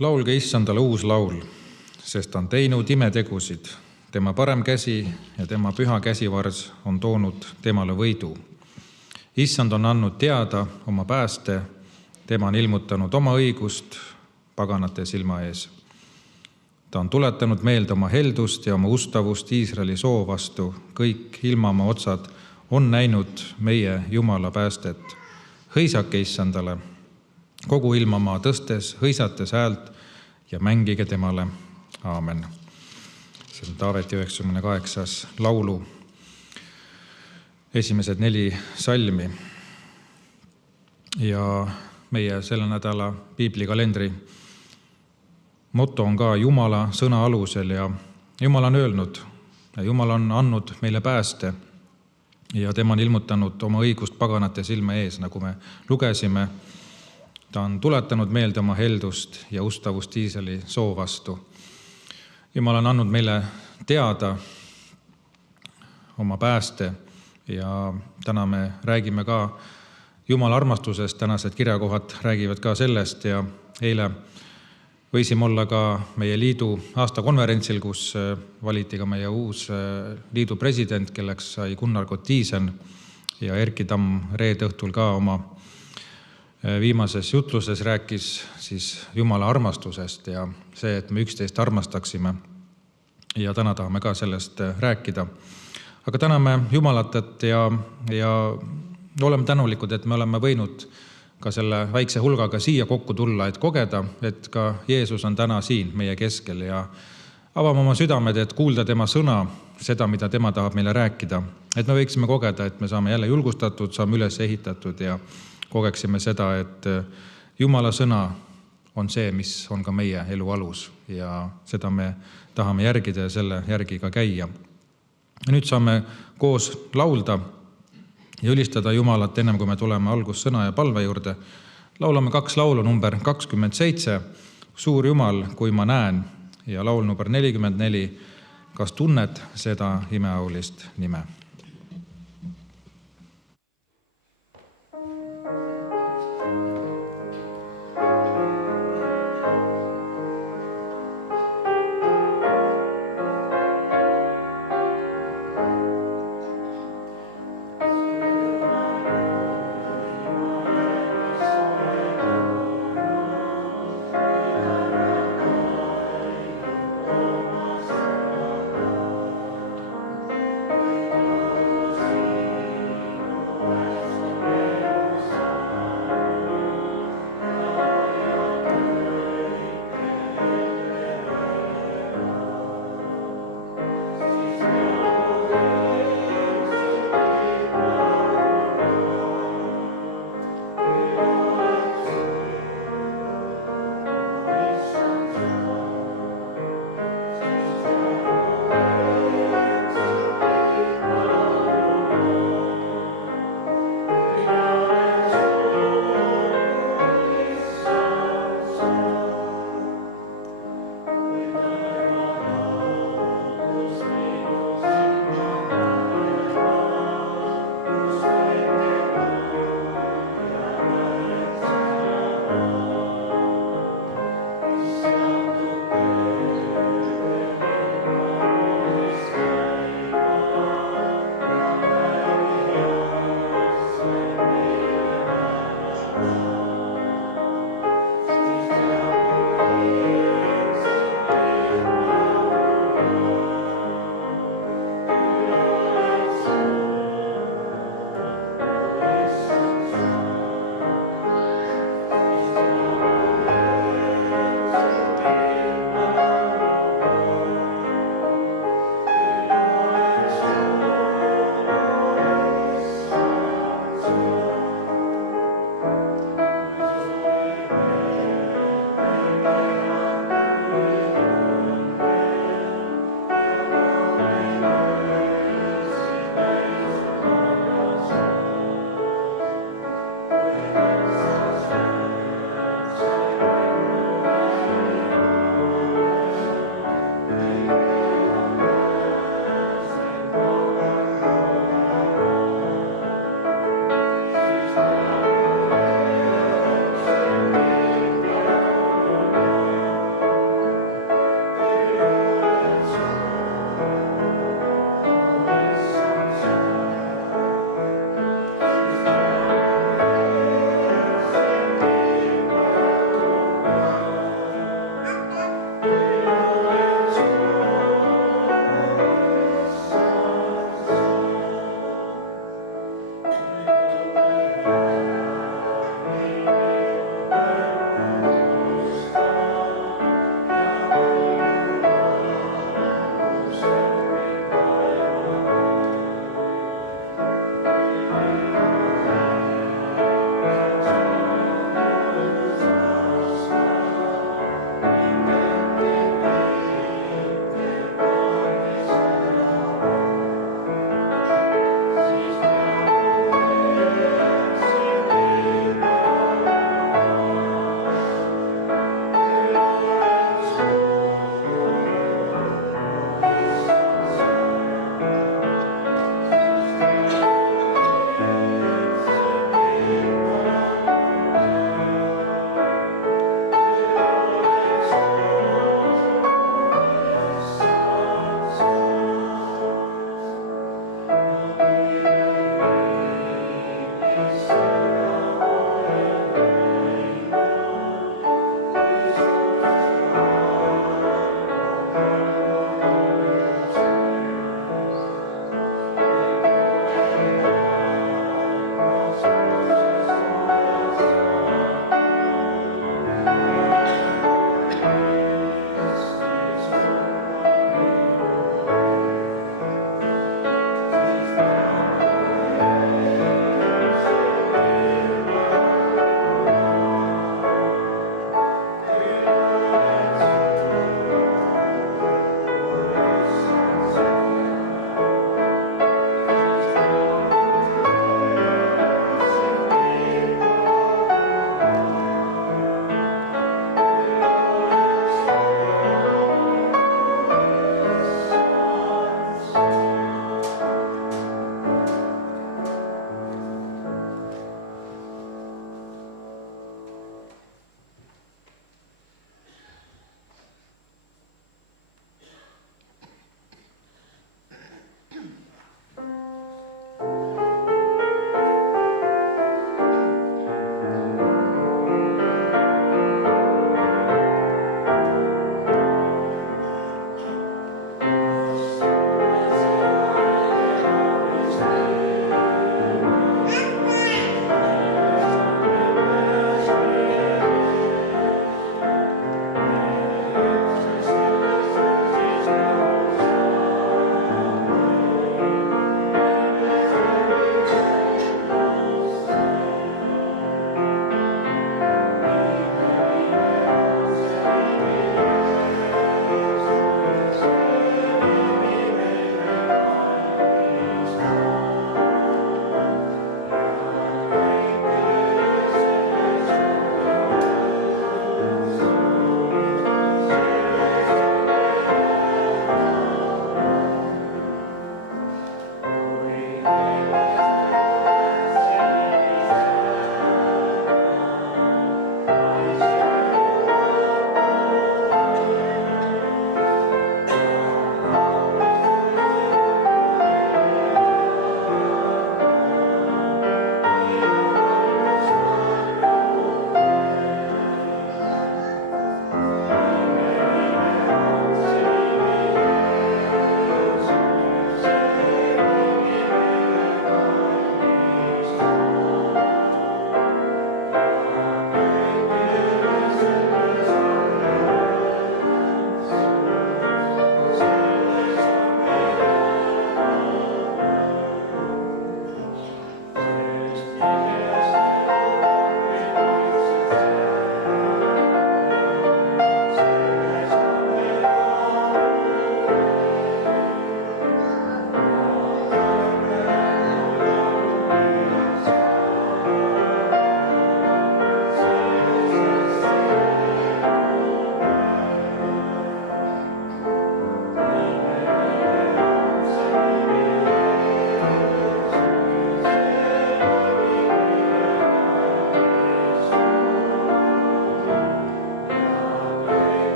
Laulge Issandale uus laul, sest ta on teinud imetegusid. Tema parem käsi ja tema püha käsivars on toonud temale võidu. Issand on andnud teada oma pääste, tema on ilmutanud oma õigust paganate silma ees. Ta on tuletanud meelde oma heldust ja oma ustavust Iisraeli soo vastu. Kõik ilmamaa otsad on näinud meie Jumala päästet. Hõisake Issandale, kogu ilmamaa tõstes, hõisates häält ja mängige temale. Aamen. See on Taaveti 98. laulu esimesed 4 salmi. Ja meie selle nädala piiblikalendri moto on ka Jumala sõna alusel ja Jumal on öelnud ja Jumal on andnud meile pääste ja tema on ilmutanud oma õigust paganate silme ees, nagu me lugesime. Ta on tuletanud meelde oma heldust ja ustavust Iisraeli soo vastu. Jumal on andnud meile teada oma pääste ja täna me räägime ka Jumala armastusest. Tänased kirjakohad räägivad ka sellest ja eile võisime olla ka meie liidu aastakonverentsil, kus valiti ka meie uus liidu president, kelleks sai Gunnar Gottisen ja Erki Tamm reede õhtul ka oma viimases jutluses rääkis siis Jumala armastusest ja see, et me üksteist armastaksime. Ja täna tahame ka sellest rääkida. Aga täname Jumalat ja oleme tänulikud, et me oleme võinud ka selle väikse hulgaga siia kokku tulla, et kogeda, et ka Jeesus on täna siin meie keskel ja avame oma südamed, et kuulda tema sõna, seda, mida tema tahab meile rääkida. Et me võiksime kogeda, et me saame jälle julgustatud, saame üles ehitatud ja kogeksime seda, et Jumala sõna on see, mis on ka meie elu alus ja seda me tahame järgida ja selle järgi ka käia. Ja nüüd saame koos laulda ja ülistada Jumalat, ennem kui me tuleme algussõna ja palve juurde. Laulame 2 laulu, number 27, Suur Jumal, kui ma näen, ja laul number 44, Kas tunned seda imeaulist nime?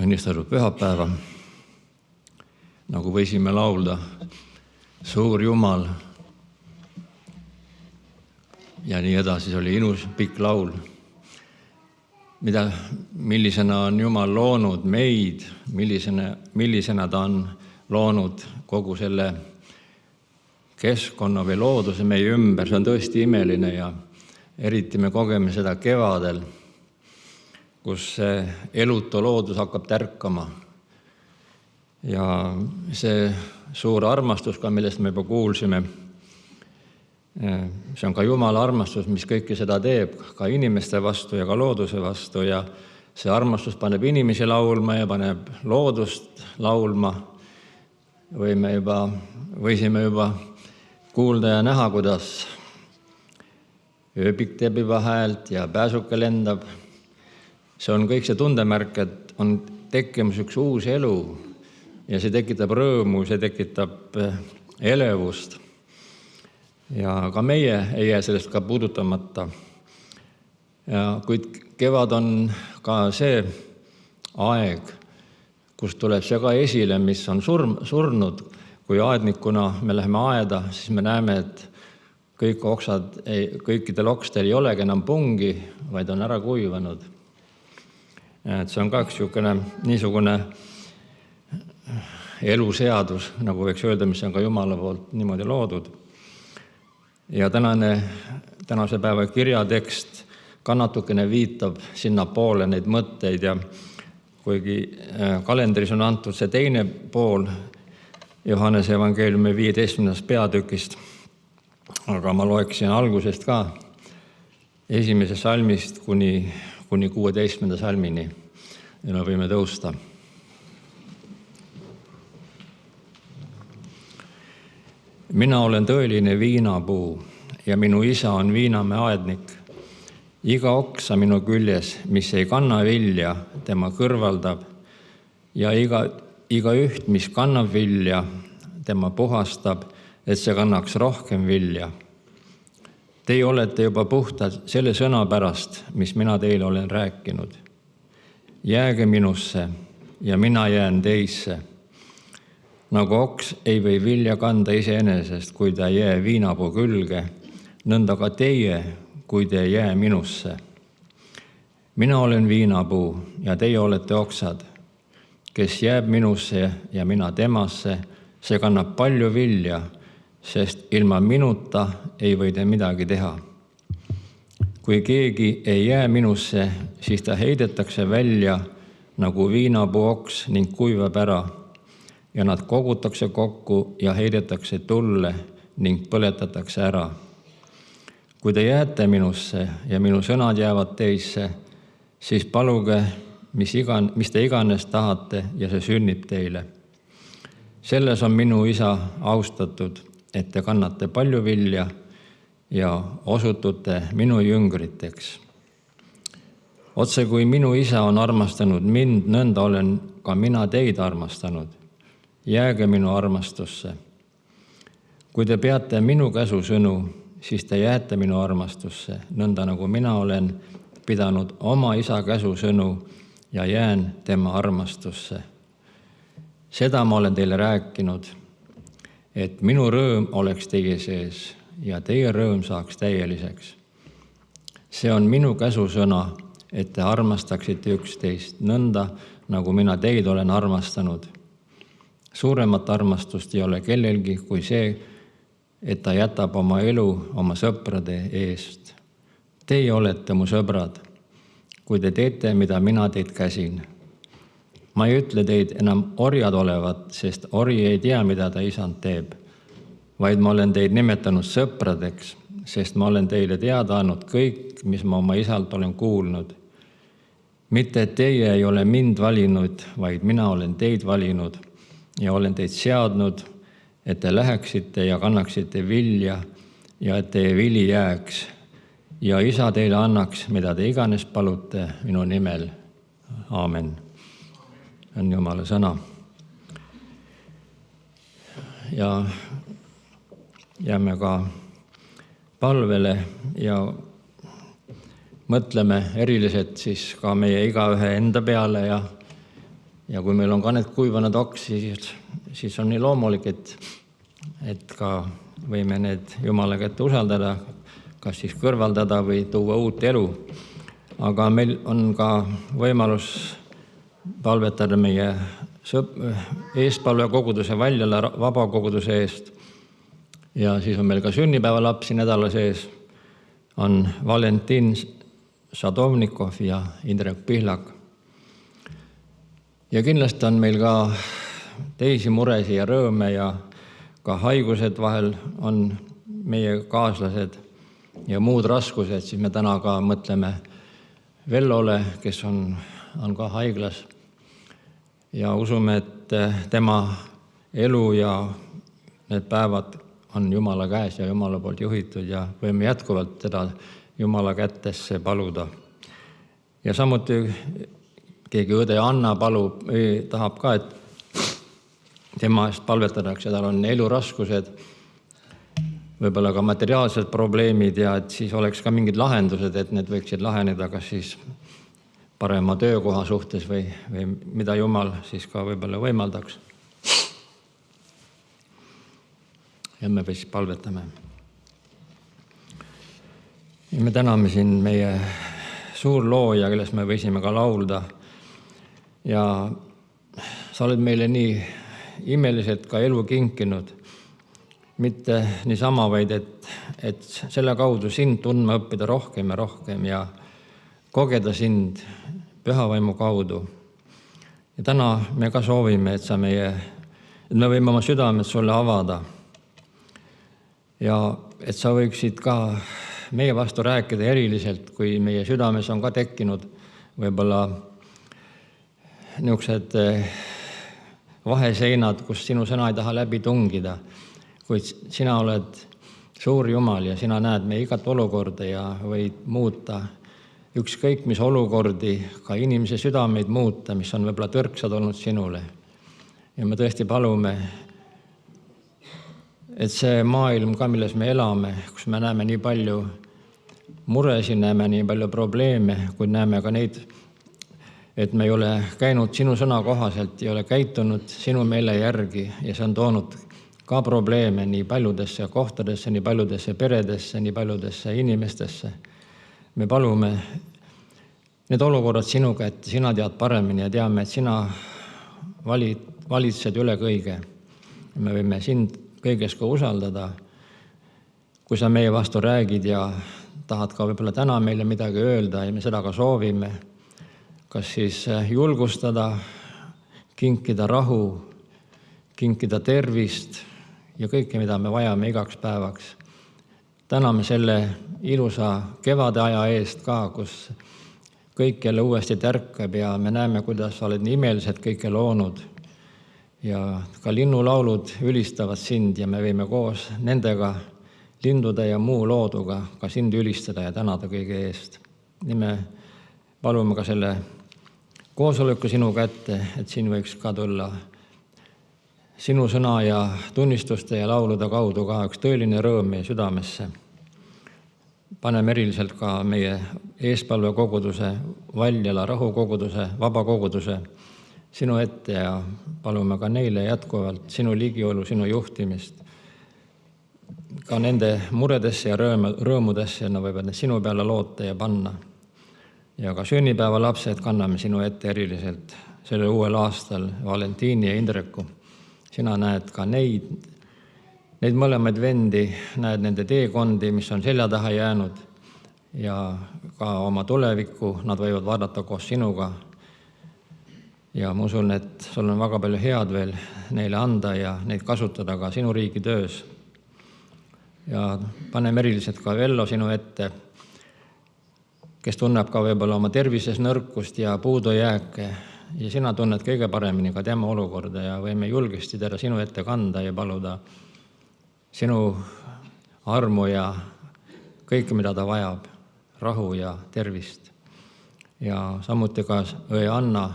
õnnistatud pühapäeva. Nagu võisime laulda, suur Jumal ja nii edasi, see oli ilus pikk laul. Millisena on Jumal loonud meid, millisena ta on loonud kogu selle keskkonna või looduse meie ümber, see on tõesti imeline ja eriti me kogeme seda kevadel, kus elutu loodus hakkab tärkama. Ja see suur armastus, ka millest me juba kuulsime, see on ka Jumala armastus, mis kõike seda teeb, ka inimeste vastu ja ka looduse vastu, ja see armastus paneb inimesi laulma ja paneb loodust laulma. Võisime juba kuulda ja näha, kuidas ööbik teeb juba häält ja pääsuke lendab. See on kõik see tundemärk, et on tekkimas üks uus elu ja see tekitab rõõmu, see tekitab elevust. Ja ka meie ei jää sellest ka puudutamata. Kuid kevad on ka see aeg, kus tuleb see ka esile, mis on surnud. Kui aednikuna me läheme aeda, siis me näeme, et kõikidel okstel ei olegi enam pungi, vaid on ära kuivanud. Et see on ka üks niisugune eluseadus, nagu võiks öelda, mis on ka Jumala poolt niimoodi loodud. Ja tänase päeva kirjatekst ka natukene viitab sinna poole neid mõtteid ja kuigi kalendris on antud see teine pool Johannese evangeeliumi 15. peatükist, aga ma loeksin algusest ka 1. salmist kuni 16. salmini ja me võime tõusta. Mina olen tõeline viinapuu ja minu isa on viinamäe aednik. Iga oksa minu küljes, mis ei kanna vilja, tema kõrvaldab ja iga üht, mis kannab vilja, tema puhastab, et see kannaks rohkem vilja. Teie olete juba puhtad selle sõna pärast, mis mina teile olen rääkinud. Jääge minusse ja mina jään teisse. Nagu oks ei või vilja kanda iseenesest, kui ta ei jää viinapuu külge, nõnda ka teie, kui te ei jää minusse. Mina olen viinapuu ja teie olete oksad. Kes jääb minusse ja mina temasse, see kannab palju vilja, sest ilma minuta ei või te midagi teha. Kui keegi ei jää minusse, siis ta heidetakse välja nagu viinapuu oks ning kuivab ära ja nad kogutakse kokku ja heidetakse tulle ning põletatakse ära. Kui te jääte minusse ja minu sõnad jäävad teisse, siis paluge, mis te iganes tahate ja see sünnib teile. Selles on minu isa austatud, et te kannate palju vilja ja osutute minu jüngriteks. Otse kui minu isa on armastanud mind, nõnda olen ka mina teid armastanud. Jääge minu armastusse. Kui te peate minu käsusõnu, siis te jääte minu armastusse, nõnda nagu mina olen pidanud oma isa käsusõnu ja jään tema armastusse. Seda ma olen teile rääkinud, et minu rõõm oleks teie sees ja teie rõõm saaks täieliseks. See on minu käsusõna, et te armastaksite üksteist, nõnda nagu mina teid olen armastanud. Suuremat armastust ei ole kellelgi kui see, et ta jätab oma elu oma sõprade eest. Teie olete mu sõbrad, kui te teete, mida mina teid käsin. Ma ei ütle teid enam orjad olevat, sest ori ei tea, mida ta isand teeb, vaid ma olen teid nimetanud sõpradeks, sest ma olen teile teada andnud kõik, mis ma oma isalt olen kuulnud. Mitte, et teie ei ole mind valinud, vaid mina olen teid valinud ja olen teid seadnud, et te läheksite ja kannaksite vilja ja et teie vili jääks ja isa teile annaks, mida te iganes palute minu nimel. Aamen. On Jumala sõna. Ja jääme ka palvele ja mõtleme eriliselt siis ka meie igaühe enda peale ja Ja kui meil on ka need kuivanud oksi, siis on nii loomulik, et ka võime need Jumala kätte usaldada, kas siis kõrvaldada või tuua uut elu. Aga meil on ka võimalus palvetada meie eestpalvekoguduse Valjala vabakoguduse eest. Ja siis on meil ka sünnipäevalapsi nädala sees. On Valentin Sadovnikov ja Indrek Pihlak. Ja kindlasti on meil ka teisi muresi ja rõõme ja ka haigused vahel on meie kaaslased ja muud raskused, siis me täna ka mõtleme Vellole, kes on ka haiglas. Ja usume, et tema elu ja need päevad on Jumala käes ja Jumala poolt juhitud ja võime jätkuvalt teda Jumala kätesse paluda. Ja samuti keegi õde Anna tahab ka, et tema eest palvetadakse, tal on eluraskused, võib-olla ka materiaalsed probleemid ja et siis oleks ka mingid lahendused, et need võiksid laheneda kas siis parema töökoha suhtes või mida Jumal siis ka võib-olla võimaldaks. Ja me siis palvetame. Ja me täname siin meie suur looja, kellest me võisime ka laulda. Ja sa oled meile nii imeliselt ka elu kinkinud. Mitte niisama, vaid et selle kaudu sind tundma õppida rohkem ja rohkem ja kogeda sind pühavaimu kaudu. Ja täna me ka soovime, et me võime oma südamed sulle avada. Ja et sa võiksid ka meie vastu rääkida eriliselt, kui meie südames on ka tekkinud võib-olla niisugused vaheseinad, kus sinu sõna ei taha läbi tungida. Kuid sina oled suur Jumal ja sina näed meie igat olukorda ja võid muuta ükskõik mis olukordi, ka inimese südameid muuta, mis on võib-olla tõrksad olnud sinule. Ja me tõesti palume, et see maailm ka, milles me elame, kus me näeme nii palju muresid, näeme nii palju probleeme, kuid näeme ka neid, et me ei ole käinud sinu sõna kohaselt, ei ole käitunud sinu meele järgi ja see on toonud ka probleeme nii paljudesse kohtadesse, nii paljudesse peredesse, nii paljudesse inimestesse. Me palume need olukorrad sinu kätte, sina tead paremini ja teame, et sina valitsed üle kõige. Me võime sind kõiges ka usaldada. Kui sa meie vastu räägid ja tahad ka võib-olla täna meile midagi öelda ja me seda ka soovime, kas siis julgustada, kinkida rahu, kinkida tervist ja kõike, mida me vajame igaks päevaks. Täname selle ilusa kevade aja eest ka, kus kõik jälle uuesti tärkab ja me näeme, kuidas sa oled nii imeliselt kõike loonud. Ja ka linnulaulud ülistavad sind ja me võime koos nendega, lindude ja muu looduga ka sind ülistada ja tänada kõige eest. Nii me palume ka selle koosoleku sinu kätte, et siin võiks ka tulla sinu sõna ja tunnistuste ja laulude kaudu ka üks tõeline rõõm meie südamesse. Paneme eriliselt ka meie eespalvekoguduse, Valjala rahukoguduse, vabakoguduse sinu ette ja palume ka neile jätkuvalt sinu ligiolu, sinu juhtimist. Ka nende muredesse ja rõõmudesse nad võivad sinu peale loota ja panna. Ja ka sünnipäeva lapsed kanname sinu ette eriliselt sellel uuel aastal, Valentini ja Indreku. Sina näed ka neid mõlemaid vendi, näed nende teekondi, mis on selja taha jäänud ja ka oma tulevikku nad võivad vaadata koos sinuga. Ja ma usun, et sul on väga palju head veel neile anda ja neid kasutada ka sinu riigi töös. Ja paneme eriliselt ka Vello sinu ette, kes tunneb ka võib-olla oma tervises nõrkust ja puudujääke ja sina tunned kõige paremini ka tema olukorda ja võime julgesti teda sinu ette kanda ja paluda sinu armu ja kõike, mida ta vajab, rahu ja tervist. Ja samuti ka õe Anna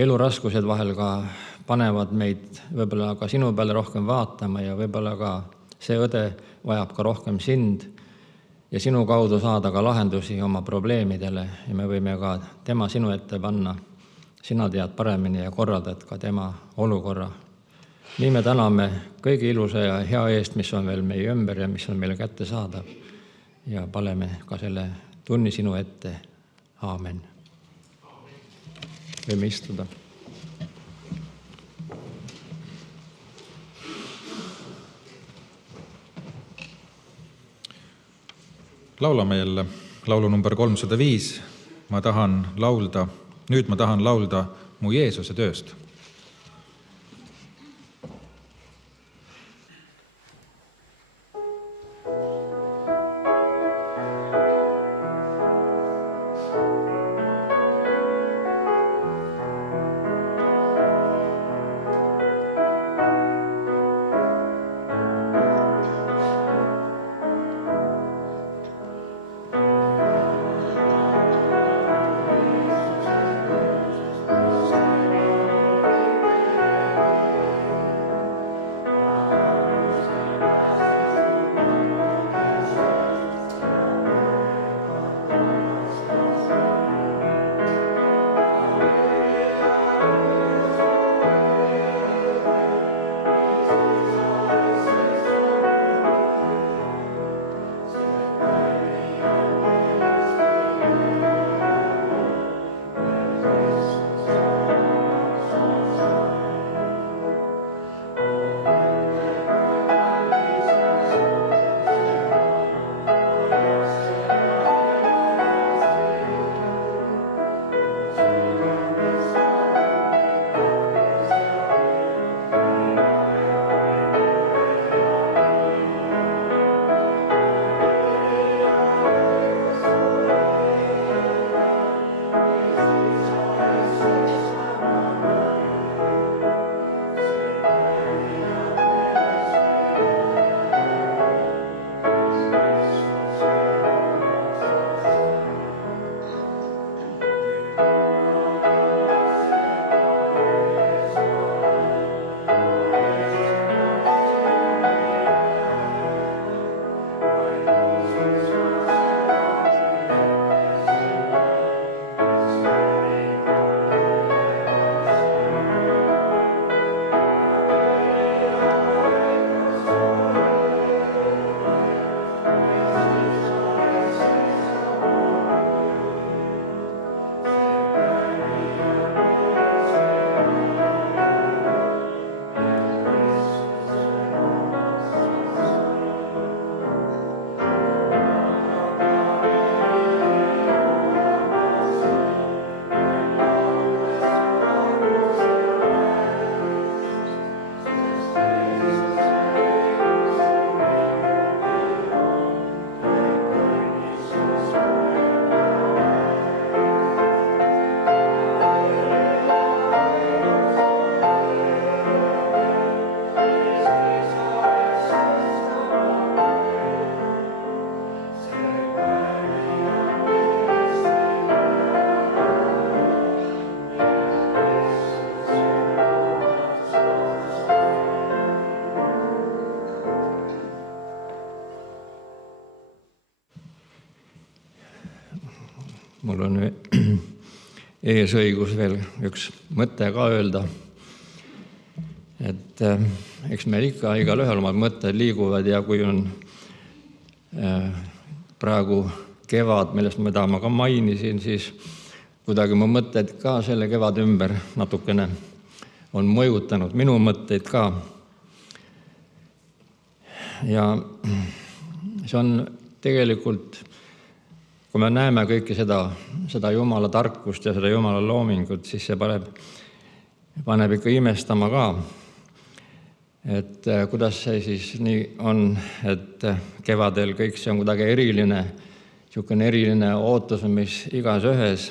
eluraskused vahel ka panevad meid võib-olla ka sinu peale rohkem vaatama ja võib-olla ka see õde vajab ka rohkem sind ja sinu kaudu saada ka lahendusi oma probleemidele ja me võime ka tema sinu ette panna. sina tead paremini ja korraldad ka tema olukorra. Nii me täname kõige ilusa ja hea eest, mis on veel meie ümber ja mis on meile kättesaadav. Ja paneme ka selle tunni sinu ette. Aamen. Võime istuda. Laulame jälle laulu number 305. Nüüd ma tahan laulda mu Jeesuse tööst. Mul on eesõigus veel üks mõte ka öelda, et eks meil ikka igalühel omad mõtted liiguvad ja kui on praegu kevad, millest ma ka mainisin, siis kuidagi mu mõtted ka selle kevade ümber natukene on mõjutanud minu mõtteid ka. Ja see on tegelikult, kui me näeme kõike seda Jumala tarkust ja seda Jumala loomingut, siis see paneb ikka imestama ka, et kuidas see siis nii on, et kevadel kõik see on kuidagi eriline, niisugune eriline ootus, mis igas ühes.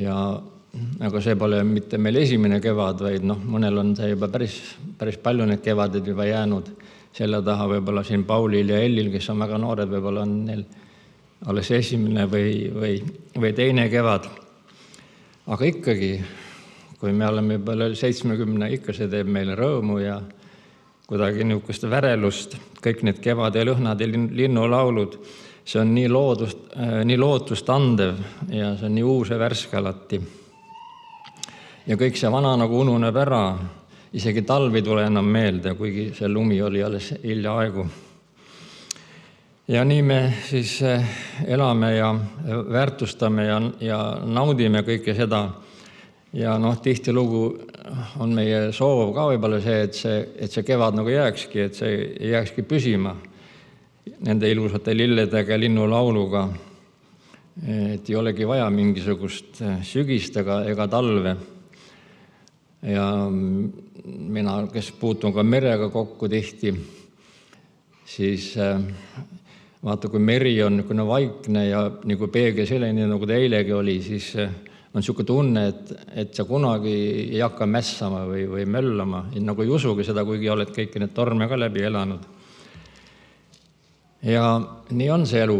Aga see pole mitte meil esimene kevad, vaid mõnel on see juba päris palju need kevadid juba jäänud selle taha, võib-olla siin Paulil ja Ellil, kes on väga noored, võib-olla on neil alles esimene või teine kevad. Aga ikkagi, kui me oleme juba 70, ikka see teeb meile rõõmu ja kuidagi niisugust värelust, kõik need kevade lõhnad ja linnulaulud, see on nii lootust andev ja see on nii uus ja värske alati. ja kõik see vana nagu ununeb ära, isegi talv ei tule enam meelde, kuigi see lumi oli alles hiljaaegu. Ja nii me siis elame ja väärtustame ja naudime kõike seda. Ja tihtilugu on meie soov ka võib-olla see, et see kevad nagu jääkski, et see jääkski püsima nende ilusate lilledega ja linnulauluga. Et ei olegi vaja mingisugust sügist ega talve. Ja mina, kes puutun ka merega kokku tihti, siis vaata, kui meri on niisugune vaikne ja nagu peegelselline, nagu ta eilegi oli, siis on niisugune tunne, et sa kunagi ei hakka mässama või möllama. Nagu ei usugi seda, kuigi oled kõiki need torme ka läbi elanud. Ja nii on see elu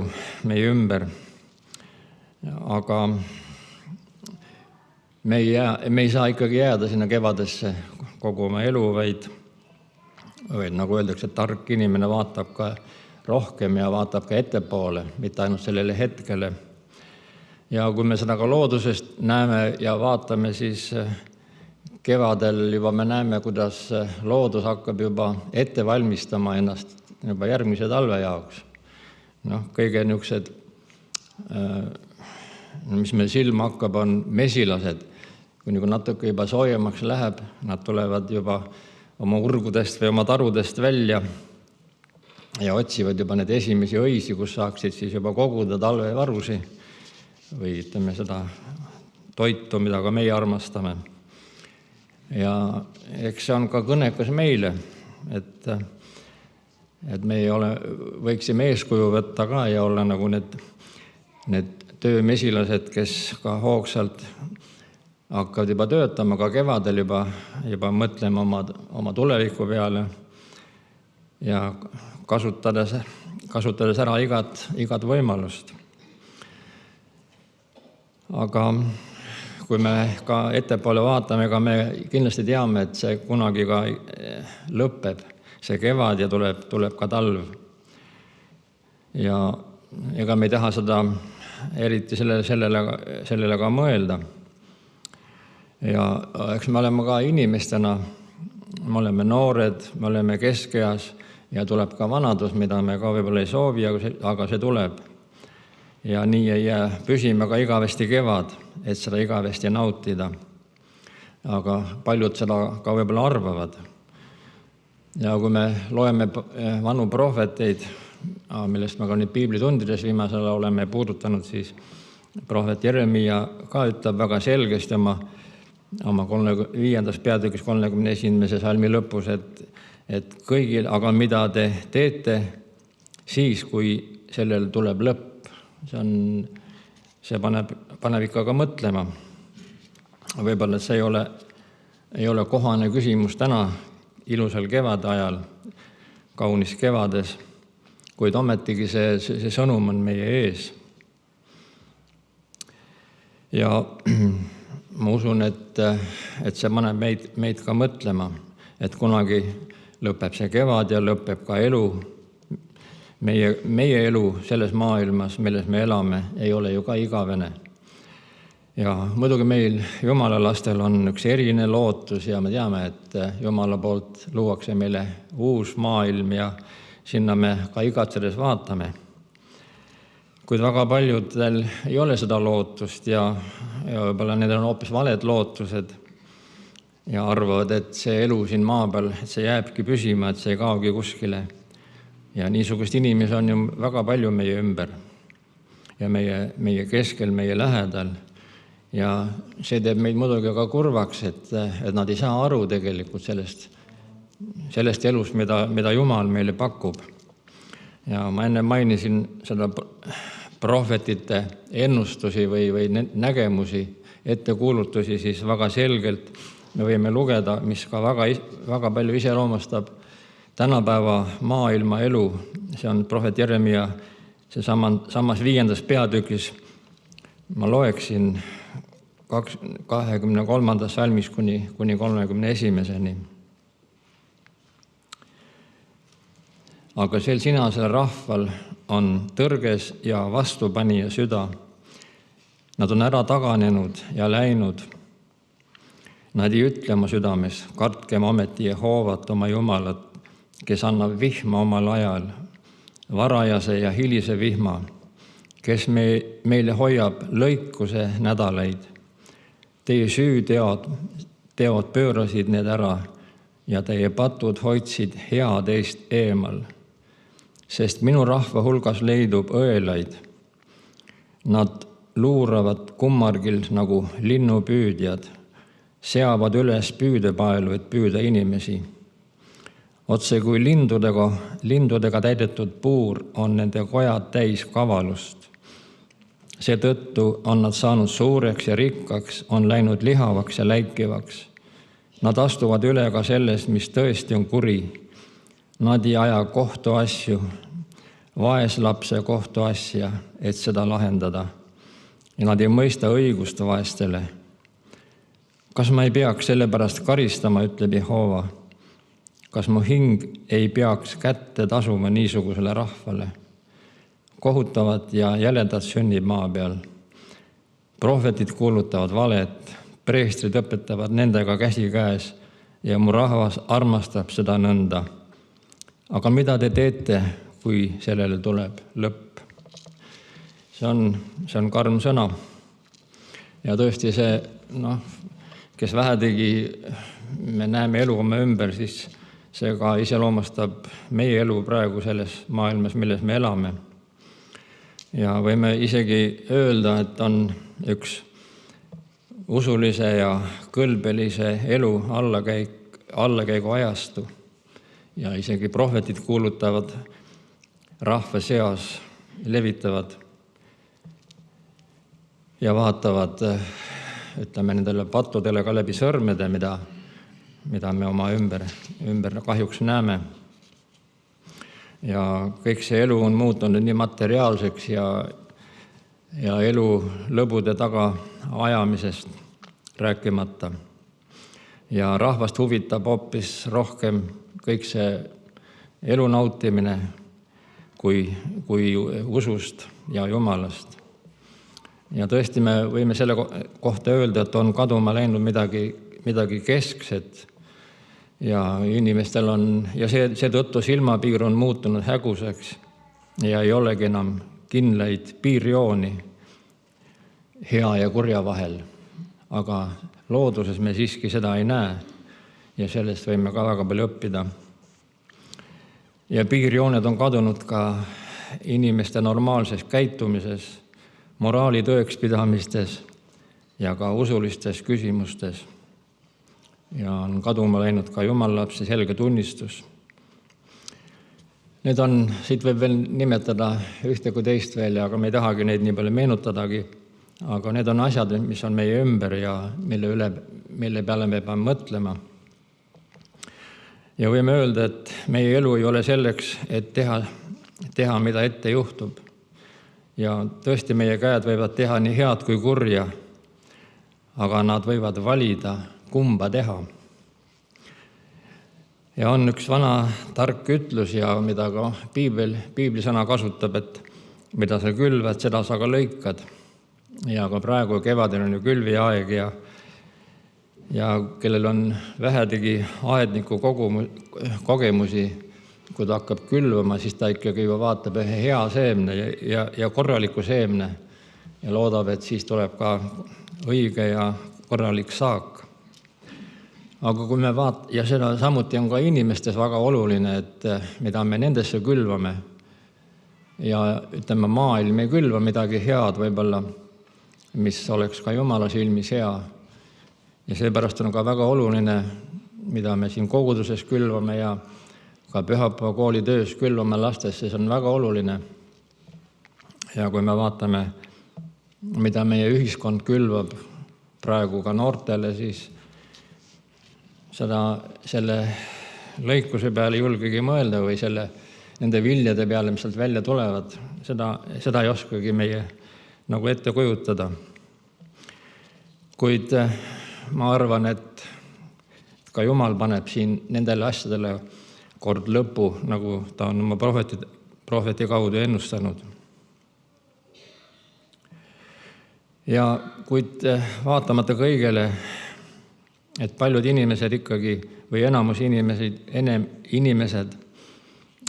meie ümber. Aga me ei saa ikkagi jääda sinna kevadesse kogu oma elu, vaid nagu öeldakse, et tark inimene vaatab ka rohkem ja vaatab ka ettepoole, mitte ainult sellele hetkele. Ja kui me seda ka loodusest näeme ja vaatame, siis kevadel juba me näeme, kuidas loodus hakkab juba ette valmistama ennast juba järgmise talve jaoks. Kõige niisugused, mis meil silma hakkab, on mesilased. Kui nagu natuke juba soojemaks läheb, nad tulevad juba oma urgudest või oma tarudest välja ja otsivad juba need esimesi õisi, kus saaksid siis juba koguda talvevarusi või ütleme seda toitu, mida ka meie armastame. Ja eks see on ka kõnekas meile, et me võiksime eeskuju võtta ka ja olla nagu need töömesilased, kes ka hoogsalt hakkavad juba töötama, ka kevadel juba mõtlema oma tuleviku peale ja kasutades ära igat võimalust. Aga kui me ka ettepoole vaatame, ega me kindlasti teame, et see kunagi ka lõpeb, see kevad ja tuleb ka talv. Ja ega me ei taha seda eriti sellele ka mõelda. Ja eks me oleme ka inimestena, me oleme noored, me oleme keskeas ja tuleb ka vanadus, mida me ka võib-olla ei soovi, aga see tuleb. Ja nii ei jää püsima ka igavesti kevad, et seda igavesti nautida. Aga paljud seda ka võib-olla arvavad. Ja kui me loeme vanu prohveteid, millest me ka nüüd piiblitundides viimasel ajal oleme puudutanud, siis prohvet Jeremia ka ütleb väga selgesti oma 5. peatükis 31. salmi lõpus, et kõigil, aga mida te teete siis, kui sellel tuleb lõpp. See paneb ikka ka mõtlema. Võib-olla see ei ole kohane küsimus täna ilusal kevade ajal, kaunis kevades, kuid ometigi see sõnum on meie ees. Ja ma usun, et see paneb meid ka mõtlema, et kunagi lõpeb see kevad ja lõpeb ka elu. Meie elu selles maailmas, milles me elame, ei ole ju ka igavene. Ja muidugi meil Jumala lastel on üks eriline lootus ja me teame, et Jumala poolt luuakse meile uus maailm ja sinna me ka igatsedes vaatame. Kuid väga paljudel ei ole seda lootust ja võib-olla nendel on hoopis valed lootused ja arvavad, et see elu siin maa peal, et see jääbki püsima, et see ei kaogi kuskile. Ja niisugust inimesi on ju väga palju meie ümber ja meie keskel, meie lähedal. Ja see teeb meid muidugi ka kurvaks, et nad ei saa aru tegelikult sellest elust, mida Jumal meile pakub. Ja ma enne mainisin seda prohvetite ennustusi või nägemusi, ettekuulutusi, siis väga selgelt me võime lugeda, mis ka väga palju iseloomustab tänapäeva maailma elu. See on prohvet Jeremia, see samas 5. peatükis. Ma loeksin 23. salmis kuni 31. Aga sel sinasel rahval on tõrges ja vastupanija süda. Nad on ära taganenud ja läinud. Nad ei ütle oma südames, kartkem ometi Jehoovat oma Jumalat, kes annab vihma omal ajal, varajase ja hilise vihma, kes meile hoiab lõikuse nädalaid. Teie süüteod pöörasid need ära ja teie patud hoidsid hea teist eemal. Sest minu rahva hulgas leidub õelaid. Nad luuravad kummargil nagu linnupüüdjad, seavad üles püüdepaelu, et püüda inimesi. Otse kui lindudega täidetud puur on nende kojad täis kavalust. Seetõttu on nad saanud suureks ja rikkaks, on läinud lihavaks ja läikivaks. Nad astuvad üle ka sellest, mis tõesti on kuri. Nad ei aja kohtuasju, vaeslapse kohtuasja, et seda lahendada. Ja nad ei mõista õigust vaestele. Kas ma ei peaks sellepärast karistama, ütleb Jehova? Kas mu hing ei peaks kätte tasuma niisugusele rahvale? Kohutavad ja jäledad sünnib maa peal. Prohvetid kuulutavad valet, preestrid õpetavad nendega käsi käes ja mu rahvas armastab seda nõnda. Aga mida te teete, kui sellele tuleb lõpp? See on karm sõna. Ja tõesti see, kes vähedegi me näeme elu oma ümber, siis see ka iseloomustab meie elu praegu selles maailmas, milles me elame. Ja võime isegi öelda, et on üks usulise ja kõlbelise elu allakäigu ajastu. Ja isegi prohvetid kuulutavad rahva seas, levitavad ja vaatavad, ütleme, nendele pattudele ka läbi sõrmede, mida me oma ümber kahjuks näeme. Ja kõik see elu on muutunud nii materiaalseks ja elu lõbude taga ajamisest rääkimata. Ja rahvast huvitab hoopis rohkem kõik see elu nautimine kui usust ja Jumalast. Ja tõesti me võime selle kohta öelda, et on kaduma läinud midagi keskset. Ja inimestel on, ja seetõttu silmapiir on muutunud häguseks ja ei olegi enam kindlaid piirjooni hea ja kurja vahel. Aga looduses me siiski seda ei näe ja sellest võime ka väga palju õppida. Ja piirjooned on kadunud ka inimeste normaalses käitumises, moraali tõekspidamistes ja ka usulistes küsimustes. Ja on kaduma läinud ka jumalapse selge tunnistus. Need on, siit võib veel nimetada ühte kui teist veel, aga me ei tahagi neid nii palju meenutadagi. Aga need on asjad, mis on meie ümber ja mille peale me peame mõtlema. Ja võime öelda, et meie elu ei ole selleks, et teha mida ette juhtub. Ja tõesti meie käed võivad teha nii head kui kurja, aga nad võivad valida, kumba teha. Ja on üks vana tark ütlus, ja mida ka piiblisõna kasutab, et mida sa külvad, seda sa ka lõikad. Ja ka praegu kevadel on ju külviaeg ja kellel on vähedegi aedniku kogemusi, kui ta hakkab külvama, siis ta ikkagi juba vaatab ühe hea seemne ja korraliku seemne ja loodab, et siis tuleb ka õige ja korralik saak. Aga kui me ja seda samuti on ka inimestes väga oluline, et mida me nendesse külvame ja ütleme, maailm ei külva midagi head võib-olla, mis oleks ka Jumala silmis hea. Ja seepärast on ka väga oluline, mida me siin koguduses külvame ja ka pühapäeva kooli töös külvame lastesse, see on väga oluline. Ja kui me vaatame, mida meie ühiskond külvab praegu ka noortele, siis selle lõikuse peale julgegi mõelda või nende viljade peale, mis sealt välja tulevad, seda ei oskagi meie nagu ette kujutada. Kuid ma arvan, et ka Jumal paneb siin nendele asjadele kord lõpu, nagu ta on oma prohveti kaudu ennustanud. Ja kuid vaatamata kõigele et paljud inimesed ikkagi või enamus inimesed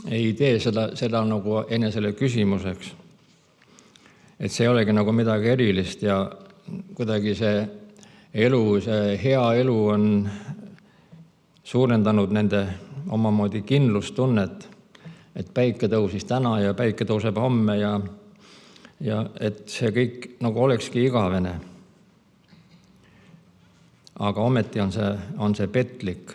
ei tee seda nagu enesele küsimuseks. Et see ei olegi nagu midagi erilist ja kuidagi see hea elu on suurendanud nende omamoodi kindlustunnet, et päike tõusis täna ja päike tõuseb homme ja et see kõik nagu olekski igavene. Aga ometi on see petlik.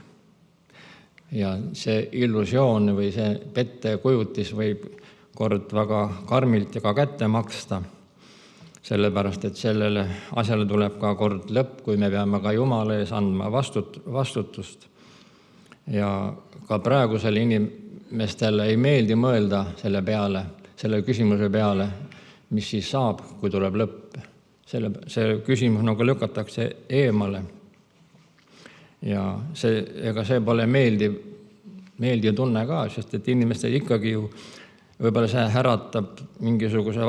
Ja see illusioon või see pettekujutis võib kord väga karmilt ja ka kätte maksta, sellepärast et sellele asjale tuleb ka kord lõpp, kui me peame ka Jumala ees andma vastutust. Ja ka praegusel inimestele ei meeldi mõelda selle küsimuse peale, mis siis saab, kui tuleb lõpp. See küsimus nagu lükatakse eemale. Ja ega see pole meeldiv tunne ka, sest et inimestel ikkagi ju võib-olla see äratab mingisuguse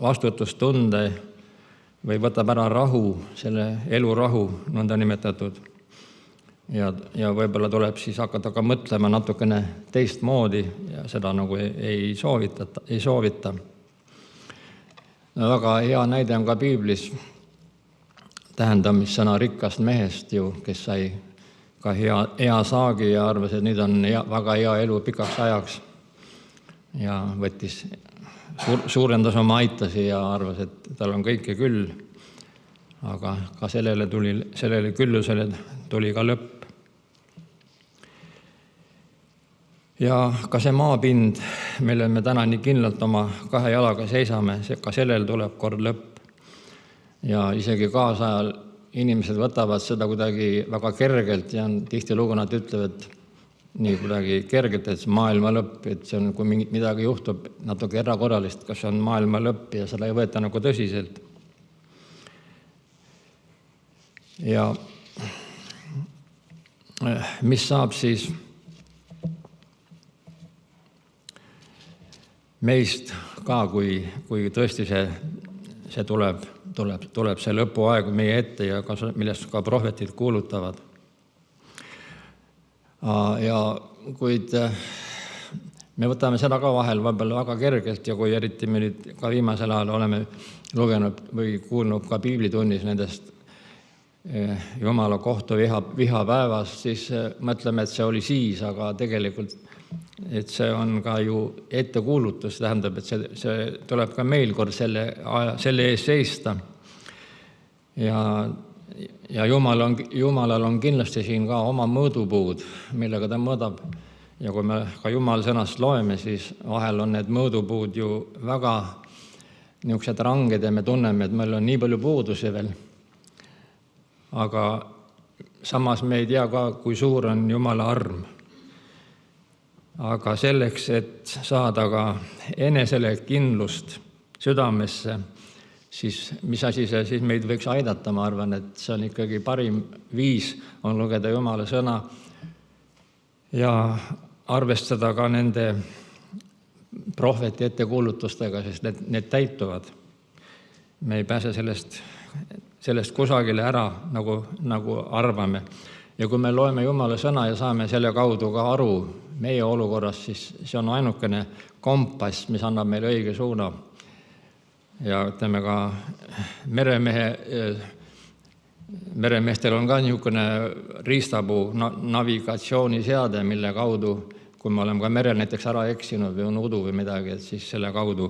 vastutustunde või võtab ära rahu, selle elurahu nõnda nimetatud. Ja võib-olla tuleb siis hakata ka mõtlema natukene teistmoodi ja seda nagu ei soovita. Väga hea näide on ka piiblis tähendamissõna rikkast mehest ju, kes sai ka hea saagi ja arvas, et nüüd on väga hea elu pikaks ajaks. Ja suurendas oma aitasi ja arvas, et tal on kõike küll. Aga ka sellele küllusele tuli ka lõpp. Ja ka see maapind, mille me täna nii kindlalt oma kahe jalaga seisame, ka sellel tuleb kord lõpp. Ja isegi kaasajal inimesed võtavad seda kuidagi väga kergelt ja tihtilugu nad ütlevad nii kuidagi kergelt, et maailma lõpp, et see on, kui midagi juhtub natuke erakorralist, kas see on maailma lõpp ja seda ei võeta nagu tõsiselt. Ja mis saab siis meist ka, kui tõesti see tuleb see lõpuaeg meie ette ja millest ka prohvetid kuulutavad. Ja kuid me võtame seda ka vahel võib-olla väga kergelt ja kui eriti me nüüd ka viimasel ajal oleme lugenud või kuulnud ka piiblitunnis nendest Jumala kohtu vihapäevast, siis mõtleme, et see oli siis, aga tegelikult et see on ka ju ettekuulutus, tähendab, et see tuleb ka meil kord selle ees seista. Ja Jumalal on kindlasti siin ka oma mõõdupuud, millega ta mõõdab. Ja kui me ka Jumala sõnast loeme, siis vahel on need mõõdupuud ju väga niisugused ranged ja me tunneme, et meil on nii palju puudusi veel. Aga samas me ei tea ka, kui suur on Jumala arm. Aga selleks, et saada ka enesele kindlust südamesse, siis mis asi see siis meid võiks aidata, ma arvan, et see on ikkagi parim viis on lugeda Jumala sõna ja arvestada ka nende prohveti ettekuulutustega, sest need täituvad. Me ei pääse sellest kusagile ära, nagu arvame. Ja kui me loeme Jumala sõna ja saame selle kaudu ka aru meie olukorras, siis see on ainukene kompass, mis annab meile õige suuna. Ja ütleme ka meremeestel on ka niisugune riistapuu navigatsiooniseade, mille kaudu, kui me oleme ka merel näiteks ära eksinud või on udu või midagi, et siis selle kaudu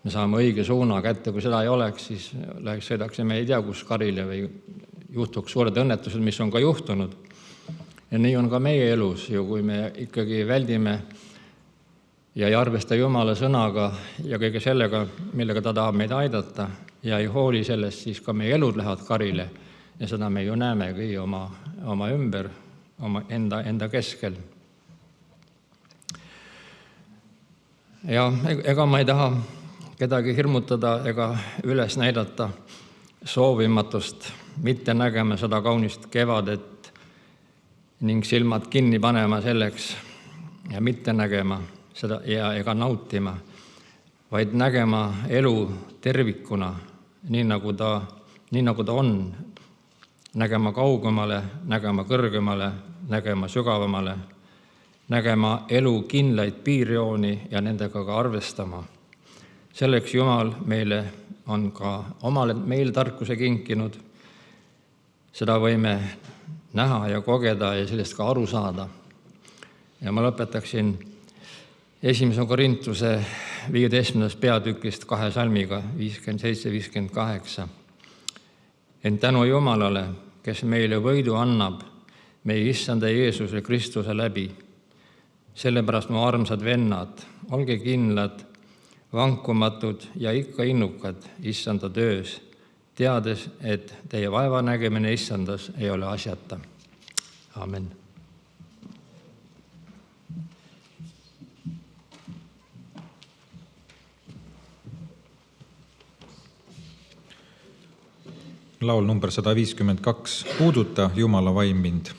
me saame õige suuna kätte. Kui seda ei oleks, siis sõidaksime ei tea kus karile või juhtuks suured õnnetused, mis on ka juhtunud. Ja nii on ka meie elus ju, kui me ikkagi väldime ja ei arvesta Jumala sõnaga ja kõige sellega, millega ta tahab meid aidata ja ei hooli sellest, siis ka meie elud lähevad karile ja seda me ju näeme kõigi oma ümber, oma enda keskel. Ja ega ma ei taha kedagi hirmutada ega üles näidata soovimatust, mitte nägema seda kaunist kevadet ning silmad kinni panema selleks ja mitte nägema seda ja ega nautima, vaid nägema elu tervikuna, nii nagu ta on. nägema kaugemale, nägema kõrgemale, nägema sügavamale, nägema elu kindlaid piirjooni ja nendega ka arvestama. Selleks Jumal meile on ka meil tarkuse kinkinud. Seda võime näha ja kogeda ja sellest ka aru saada. Ja ma lõpetaksin 1. Korintuse 15. peatükist 2 salmiga 57-58. Ent tänu Jumalale, kes meile võidu annab meie issanda Jeesuse Kristuse läbi. Sellepärast, mu armsad vennad, olge kindlad, vankumatud ja ikka innukad issanda töös, teades, et teie vaevanägemine issandas ei ole asjata. Amen. Laul number 152, Puuduta Jumala vaim mind.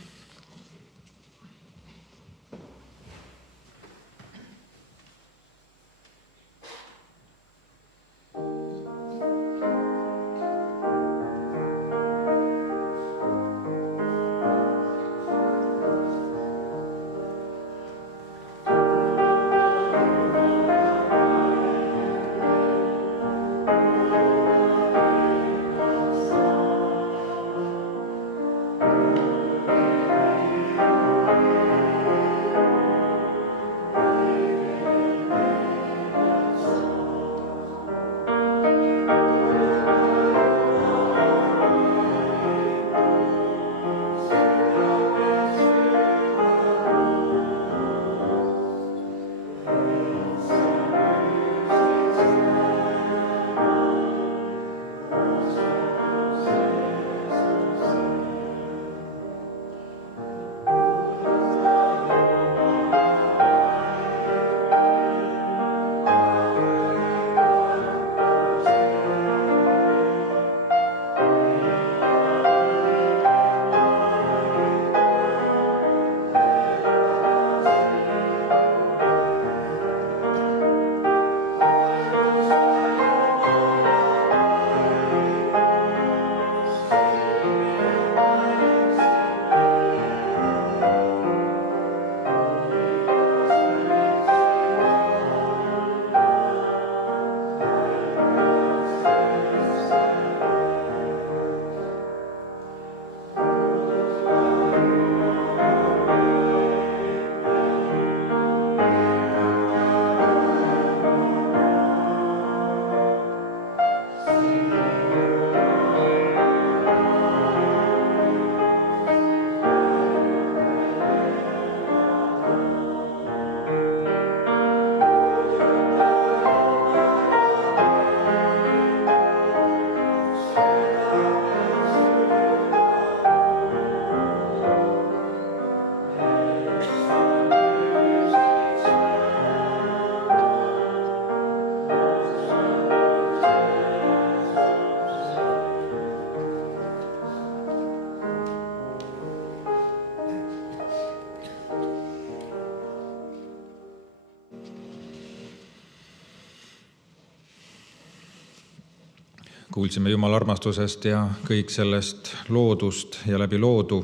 Kuulsime Jumala armastusest ja kõik sellest loodust ja läbi loodu,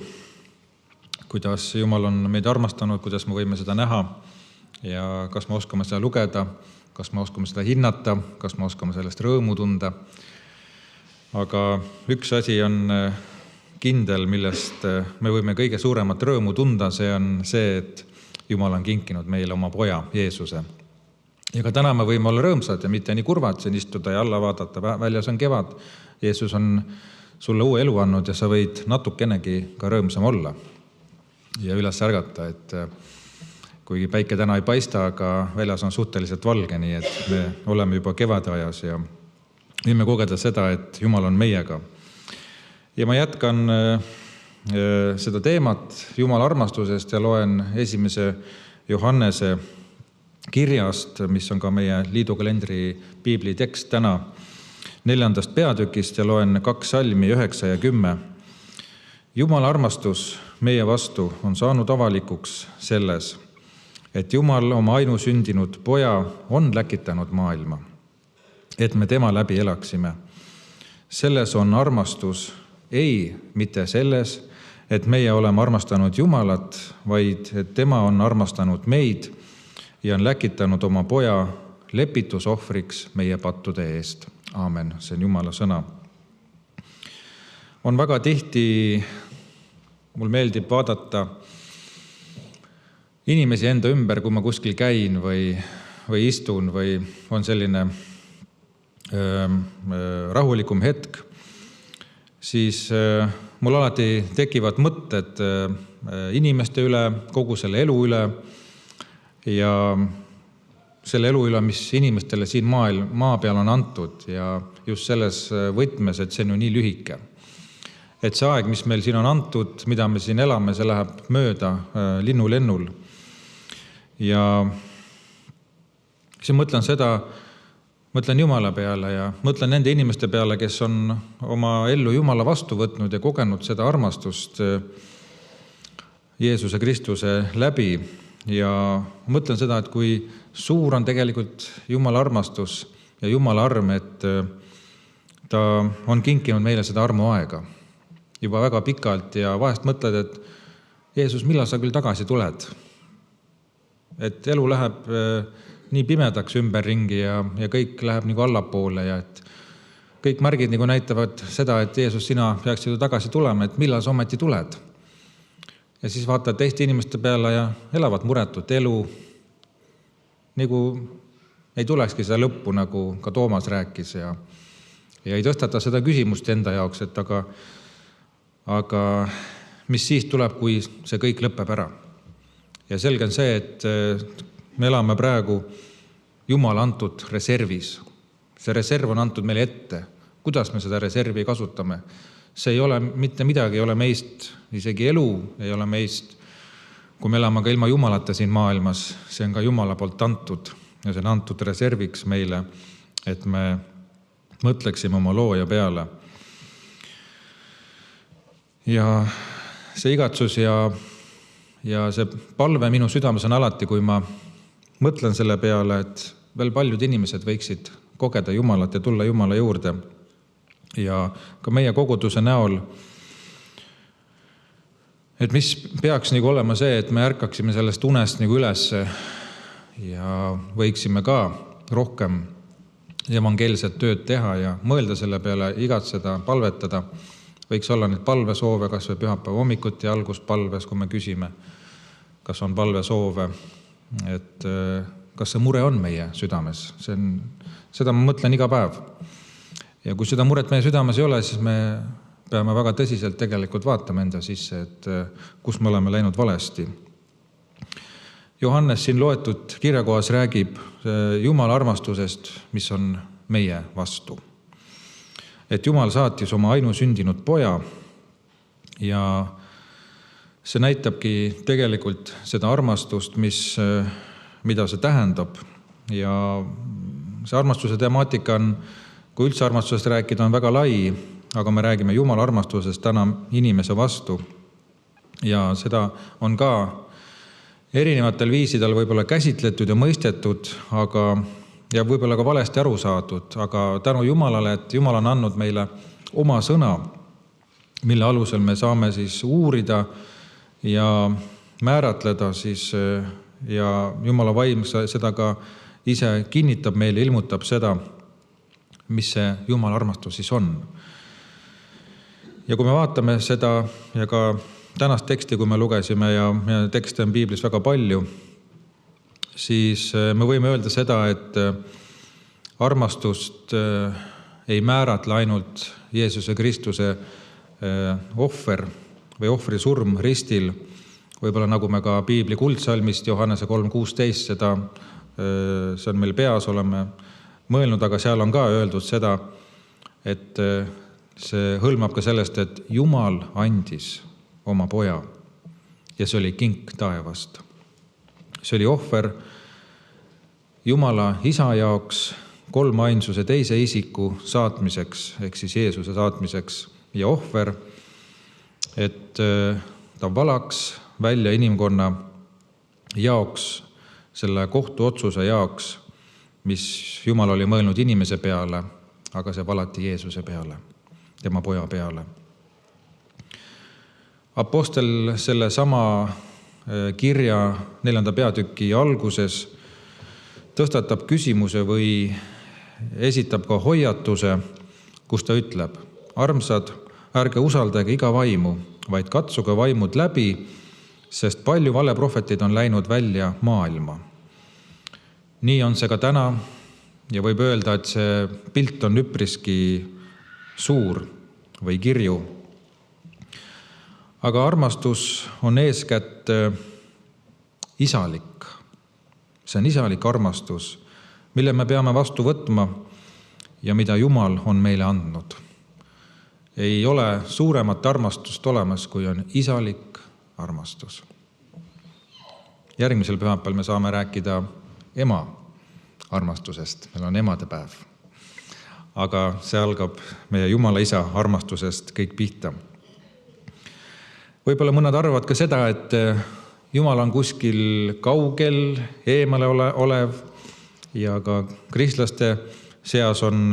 kuidas Jumal on meid armastanud, kuidas me võime seda näha ja kas me oskame seda lugeda, kas me oskame seda hinnata, kas me oskame sellest rõõmu tunda. Aga üks asi on kindel, millest me võime kõige suuremat rõõmu tunda, see on see, et Jumal on kinkinud meile oma poja, Jeesuse. Ja ka täna me võime olla rõõmsad ja mitte nii kurvad siin istuda ja alla vaadata, väljas on kevad. Jeesus on sulle uue elu andnud ja sa võid natukenegi ka rõõmsam olla ja üles ärgata, et kuigi päike täna ei paista, aga väljas on suhteliselt valge, nii et me oleme juba kevade ajas ja võime kogeda seda, et Jumal on meiega. Ja ma jätkan seda teemat Jumala armastusest ja loen 1. Johannese kirjast, mis on ka meie liidukalendri piibli tekst täna 4. peatükist ja loen 2 salmi 9 ja 10. Jumala armastus meie vastu on saanud avalikuks selles, et Jumal oma ainusündinud poja on läkitanud maailma, et me tema läbi elaksime. Selles on armastus Ei, mitte selles, et meie oleme armastanud Jumalat, vaid et tema on armastanud meid ja on läkitanud oma poja lepitusohvriks meie pattude eest. Aamen, see on Jumala sõna. On väga tihti, mul meeldib vaadata inimesi enda ümber, kui ma kuskil käin või istun või on selline rahulikum hetk, siis mul alati tekivad mõtted inimeste üle, kogu selle elu üle ja selle elu üle, mis inimestele siin maa peal on antud ja just selles võtmes, et see on ju nii lühike. Et see aeg, mis meil siin on antud, mida me siin elame, see läheb mööda linnulennul. Ja siis mõtlen Jumala peale ja mõtlen nende inimeste peale, kes on oma ellu Jumala vastu võtnud ja kogenud seda armastust Jeesuse Kristuse läbi. Ja mõtlen seda, et kui suur on tegelikult Jumala armastus ja Jumala arm, et ta on kinkinud meile seda armuaega juba väga pikalt ja vahest mõtled, et Jeesus, millal sa küll tagasi tuled? Et elu läheb nii pimedaks ümberringi ja kõik läheb nagu allapoole ja et kõik märgid nagu näitavad seda, et Jeesus, sina peaksid ju tagasi tulema, et millal sa ometi tuled. Ja siis vaatad teiste inimeste peale ja elavad muretut elu, nagu ei tulekski seda lõppu, nagu ka Toomas rääkis ja ei tõstata seda küsimust enda jaoks, et aga mis siis tuleb, kui see kõik lõpeb ära. Ja selge on see, et me elame praegu Jumala antud reservis. See reserv on antud meile ette. Kuidas me seda reservi kasutame? See ei ole mitte midagi, ei ole meist, isegi elu ei ole meist, kui me elame ka ilma Jumalata siin maailmas. See on ka Jumala poolt antud ja see on antud reserviks meile, et me mõtleksime oma looja peale. Ja see igatsus ja see palve minu südames on alati, kui ma mõtlen selle peale, et veel paljud inimesed võiksid kogeda Jumalat ja tulla Jumala juurde. Ja ka meie koguduse näol, et mis peaks nagu olema see, et me ärkaksime sellest unest nagu üles ja võiksime ka rohkem evangeelset tööd teha ja mõelda selle peale, igatseda, palvetada. Võiks olla need palvesoove, kas või pühapäeva hommikuti alguspalves, kui me küsime, kas on palvesoove, et kas see mure on meie südames. Seda ma mõtlen iga päev. Ja kui seda muret meie südames ei ole, siis me peame väga tõsiselt tegelikult vaatama enda sisse, et kus me oleme läinud valesti. Johannes siin loetud kirjakohas räägib Jumala armastusest, mis on meie vastu. Et Jumal saatis oma ainusündinud poja ja see näitabki tegelikult seda armastust, mida see tähendab. Ja see armastuse temaatika on, kui üldse armastusest rääkida, on väga lai, aga me räägime Jumala armastusest täna inimese vastu. Ja seda on ka erinevatel viisidel võib-olla käsitletud ja mõistetud, ja võib-olla ka valesti aru saadud, aga tänu Jumalale, et Jumal on andnud meile oma sõna, mille alusel me saame siis uurida ja määratleda siis, ja Jumala vaim seda ka ise kinnitab meile, ilmutab seda, mis see Jumala armastus siis on. Ja kui me vaatame seda ja ka tänast teksti, kui me lugesime ja tekste on piiblis väga palju, siis me võime öelda seda, et armastust ei määratle ainult Jeesuse Kristuse ohver või ohvri surm ristil. Võib-olla nagu me ka piibli kuldsalmist Johannese 3.16, see on meil peas, oleme mõelnud, aga seal on ka öeldud seda, et see hõlmab ka sellest, et Jumal andis oma poja ja see oli kink taevast. See oli ohver Jumala isa jaoks kolmainsuse teise isiku saatmiseks, ehk siis Jeesuse saatmiseks ja ohver, et ta valaks välja inimkonna jaoks, selle kohtuotsuse jaoks, mis Jumal oli mõelnud inimese peale, aga see valati Jeesuse peale, tema poja peale. Apostel selle sama kirja 4. peatüki alguses tõstatab küsimuse või esitab ka hoiatuse, kus ta ütleb: armsad, ärge usaldage iga vaimu, vaid katsuge vaimud läbi, sest palju valeprohveteid on läinud välja maailma. Nii on see ka täna ja võib öelda, et see pilt on üpriski suur või kirju. Aga armastus on eeskätt isalik. See on isalik armastus, mille me peame vastu võtma ja mida Jumal on meile andnud. Ei ole suuremat armastust olemas, kui on isalik armastus. Järgmisel pühapäeval me saame rääkida ema armastusest. Meil on emadepäev. Aga see algab meie Jumala Isa armastusest kõik pihta. Võib-olla mõned arvavad ka seda, et Jumal on kuskil kaugel, eemale olev ja ka kristlaste seas on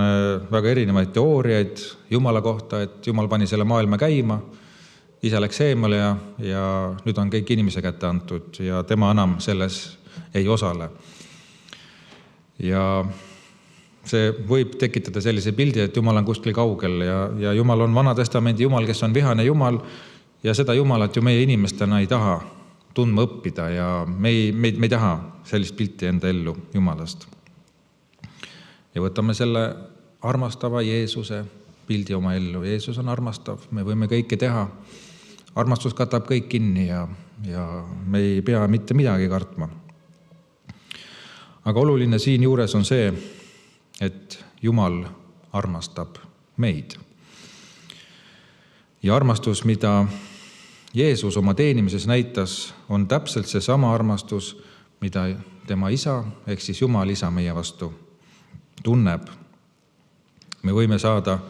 väga erinevaid teooriaid Jumala kohta, et Jumal pani selle maailma käima, isa läks eemale ja nüüd on kõik inimese kätte antud ja tema enam selles ei osale. Ja see võib tekitada sellise pildi, et Jumal on kuskil kaugel ja Jumal on Vana Testamendi Jumal, kes on vihane Jumal ja seda Jumalat ju meie inimestena ei taha tundma õppida ja me ei taha sellist pilti enda ellu Jumalast. Ja võtame selle armastava Jeesuse pildi oma ellu. Jeesus on armastav, me võime kõike teha. Armastus katab kõik kinni ja me ei pea mitte midagi kartma. Aga oluline siin juures on see, et Jumal armastab meid. Ja armastus, mida Jeesus oma teenimises näitas, on täpselt see sama armastus, mida tema isa, ehk siis Jumal isa meie vastu tunneb. Me võime saada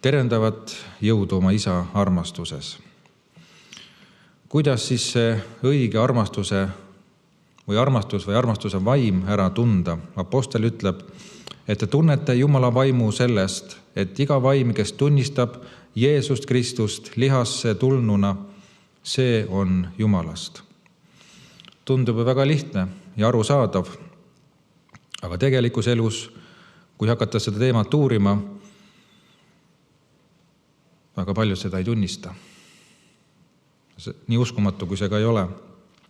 terendavat jõudu oma isa armastuses. Kuidas siis see õige armastuse või armastuse vaim ära tunda? Apostel ütleb, et te tunnete Jumala vaimu sellest, et iga vaim, kes tunnistab Jeesust Kristust lihasse tulnuna, see on Jumalast. Tundub väga lihtne ja arusaadav, aga tegelikus elus, kui hakata seda teemat uurima, väga paljud seda ei tunnista. Nii uskumatu, kui see ka ei ole.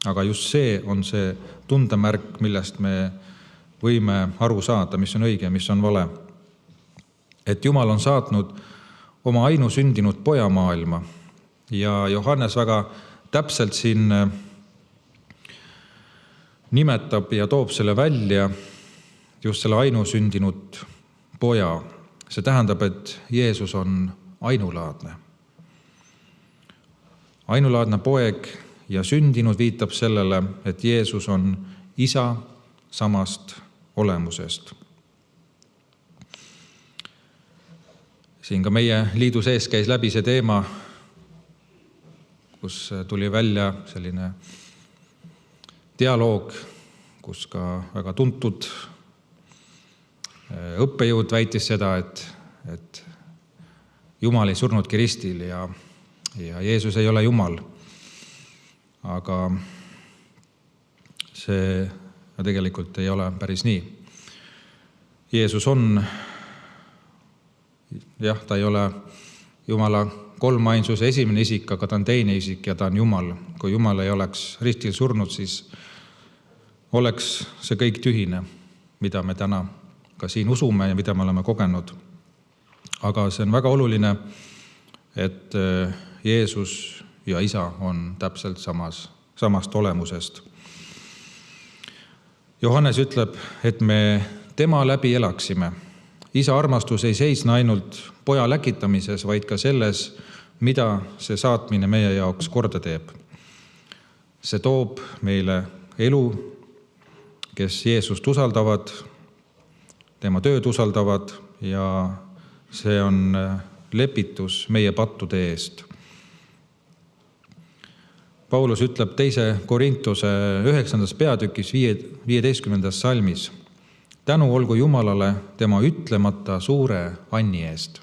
Aga just see on see tundemärk, millest me võime aru saada, mis on õige, mis on vale. Et Jumal on saatnud oma ainusündinud poja maailma ja Johannes väga täpselt siin nimetab ja toob selle välja, just selle ainusündinud poja. See tähendab, et Jeesus on ainulaadne. Ainulaadne poeg ja sündinud viitab sellele, et Jeesus on isa samast olemusest. Siin ka meie liidu sees käis läbi see teema, kus tuli välja selline dialoog, kus ka väga tuntud õppejõud väitis seda, et Jumal ei surnudki ristil ja Jeesus ei ole Jumal. Aga see tegelikult ei ole päris nii. Jeesus on, ta ei ole Jumala kolmainsuse esimene isik, aga ta on teine isik ja ta on Jumal. Kui Jumal ei oleks ristil surnud, siis oleks see kõik tühine, mida me täna ka siin usume ja mida me oleme kogenud. Aga see on väga oluline, et Jeesus ja isa on täpselt samast olemusest. Johannes ütleb, et me tema läbi elaksime. Isa armastus ei seisne ainult poja läkitamises, vaid ka selles, mida see saatmine meie jaoks korda teeb. See toob meile elu, kes Jeesust usaldavad, tema tööd usaldavad ja see on lepitus meie pattude eest. Paulus ütleb 2. Korintuse 9. peatükis 15. salmis: tänu olgu Jumalale tema ütlemata suure anni eest.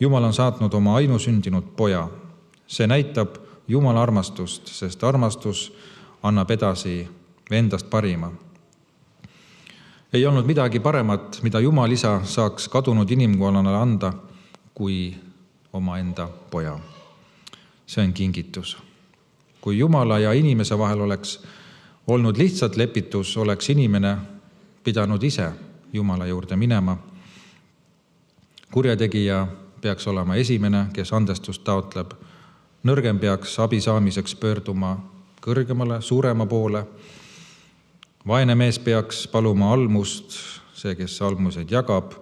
Jumal on saatnud oma ainusündinud poja. See näitab Jumala armastust, sest armastus annab edasi endast parima. Ei olnud midagi paremat, mida Jumal Isa saaks kadunud inimkonnale anda, kui omaenda poja. See on kingitus. Kui Jumala ja inimese vahel oleks olnud lihtsalt lepitus, oleks inimene pidanud ise Jumala juurde minema. Kurjategija peaks olema esimene, kes andestust taotleb. Nõrgem peaks abi saamiseks pöörduma kõrgemale, suurema poole. Vaene mees peaks paluma almust, see, kes almuseid jagab.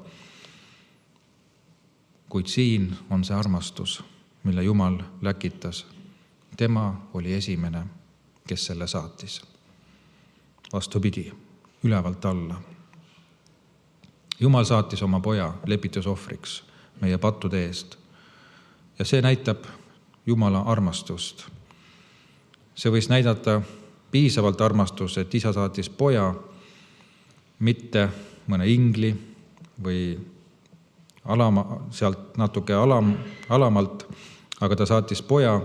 Kuid siin on see armastus, mille Jumal läkitas. Tema oli esimene, kes selle saatis. Vastupidi, ülevalt alla. Jumal saatis oma poja lepitusohvriks meie pattude eest. Ja see näitab Jumala armastust. See võis näidata piisavalt armastust, et isa saatis poja, mitte mõne ingli või sealt natuke alamalt, aga ta saatis poja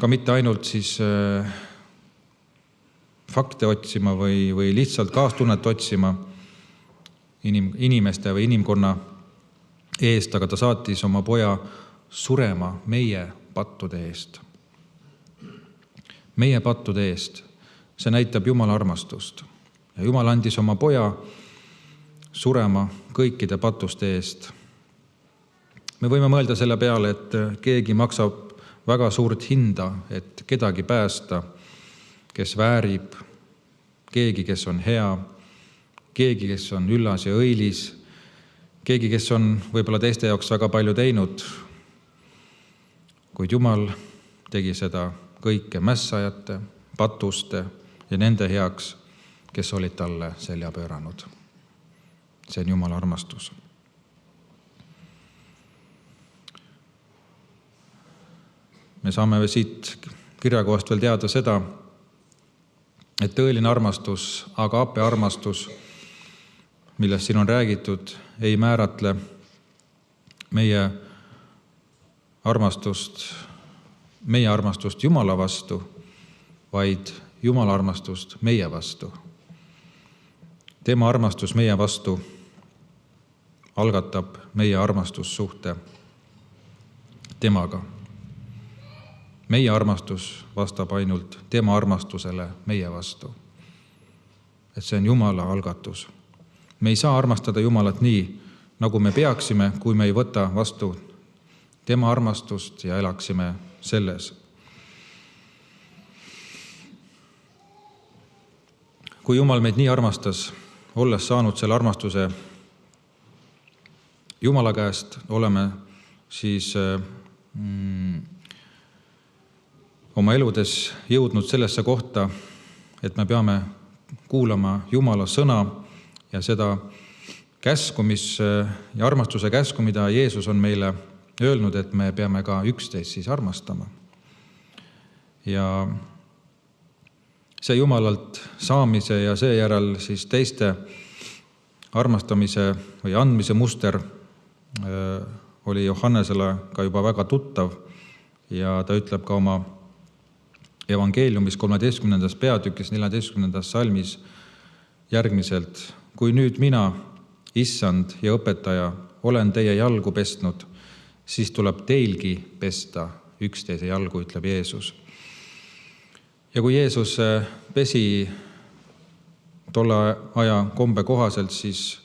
ka mitte ainult siis fakte otsima või lihtsalt kaastunnet otsima inimeste või inimkonna eest, aga ta saatis oma poja surema meie pattude eest. Meie pattude eest. See näitab Jumala armastust. Ja Jumal andis oma poja surema kõikide patuste eest. Me võime mõelda selle peale, et keegi maksab väga suurt hinda, et kedagi päästa, kes väärib, keegi, kes on hea, keegi, kes on üllas ja õilis, keegi, kes on võib-olla teiste jaoks väga palju teinud. Kuid Jumal tegi seda kõike mässajate, patuste ja nende heaks, kes olid talle selja pööranud. See on Jumala armastus. Me saame siit kirjakohast veel teada seda, et tõeline armastus, agape armastus, millest siin on räägitud, ei määratle meie armastust Jumala vastu, vaid Jumala armastust meie vastu. Tema armastus meie vastu algatab meie armastussuhte temaga. Meie armastus vastab ainult tema armastusele meie vastu. Et see on Jumala algatus. Me ei saa armastada Jumalat nii, nagu me peaksime, kui me ei võta vastu tema armastust ja elaksime selles. Kui Jumal meid nii armastas, olles saanud selle armastuse Jumala käest, oleme siis oma eludes jõudnud sellesse kohta, et me peame kuulama Jumala sõna ja seda käsku, ja armastuse käsku, mida Jeesus on meile öelnud, et me peame ka üksteist siis armastama. Ja see Jumalalt saamise ja seejärel siis teiste armastamise või andmise muster oli Johannesele ka juba väga tuttav ja ta ütleb ka oma evangeeliumis 13. peatükis 14. salmis järgmiselt: kui nüüd mina, issand ja õpetaja, olen teie jalgu pestnud, siis tuleb teilgi pesta üksteise jalgu, ütleb Jeesus. Ja kui Jeesus pesi tolle aja kombe kohaselt siis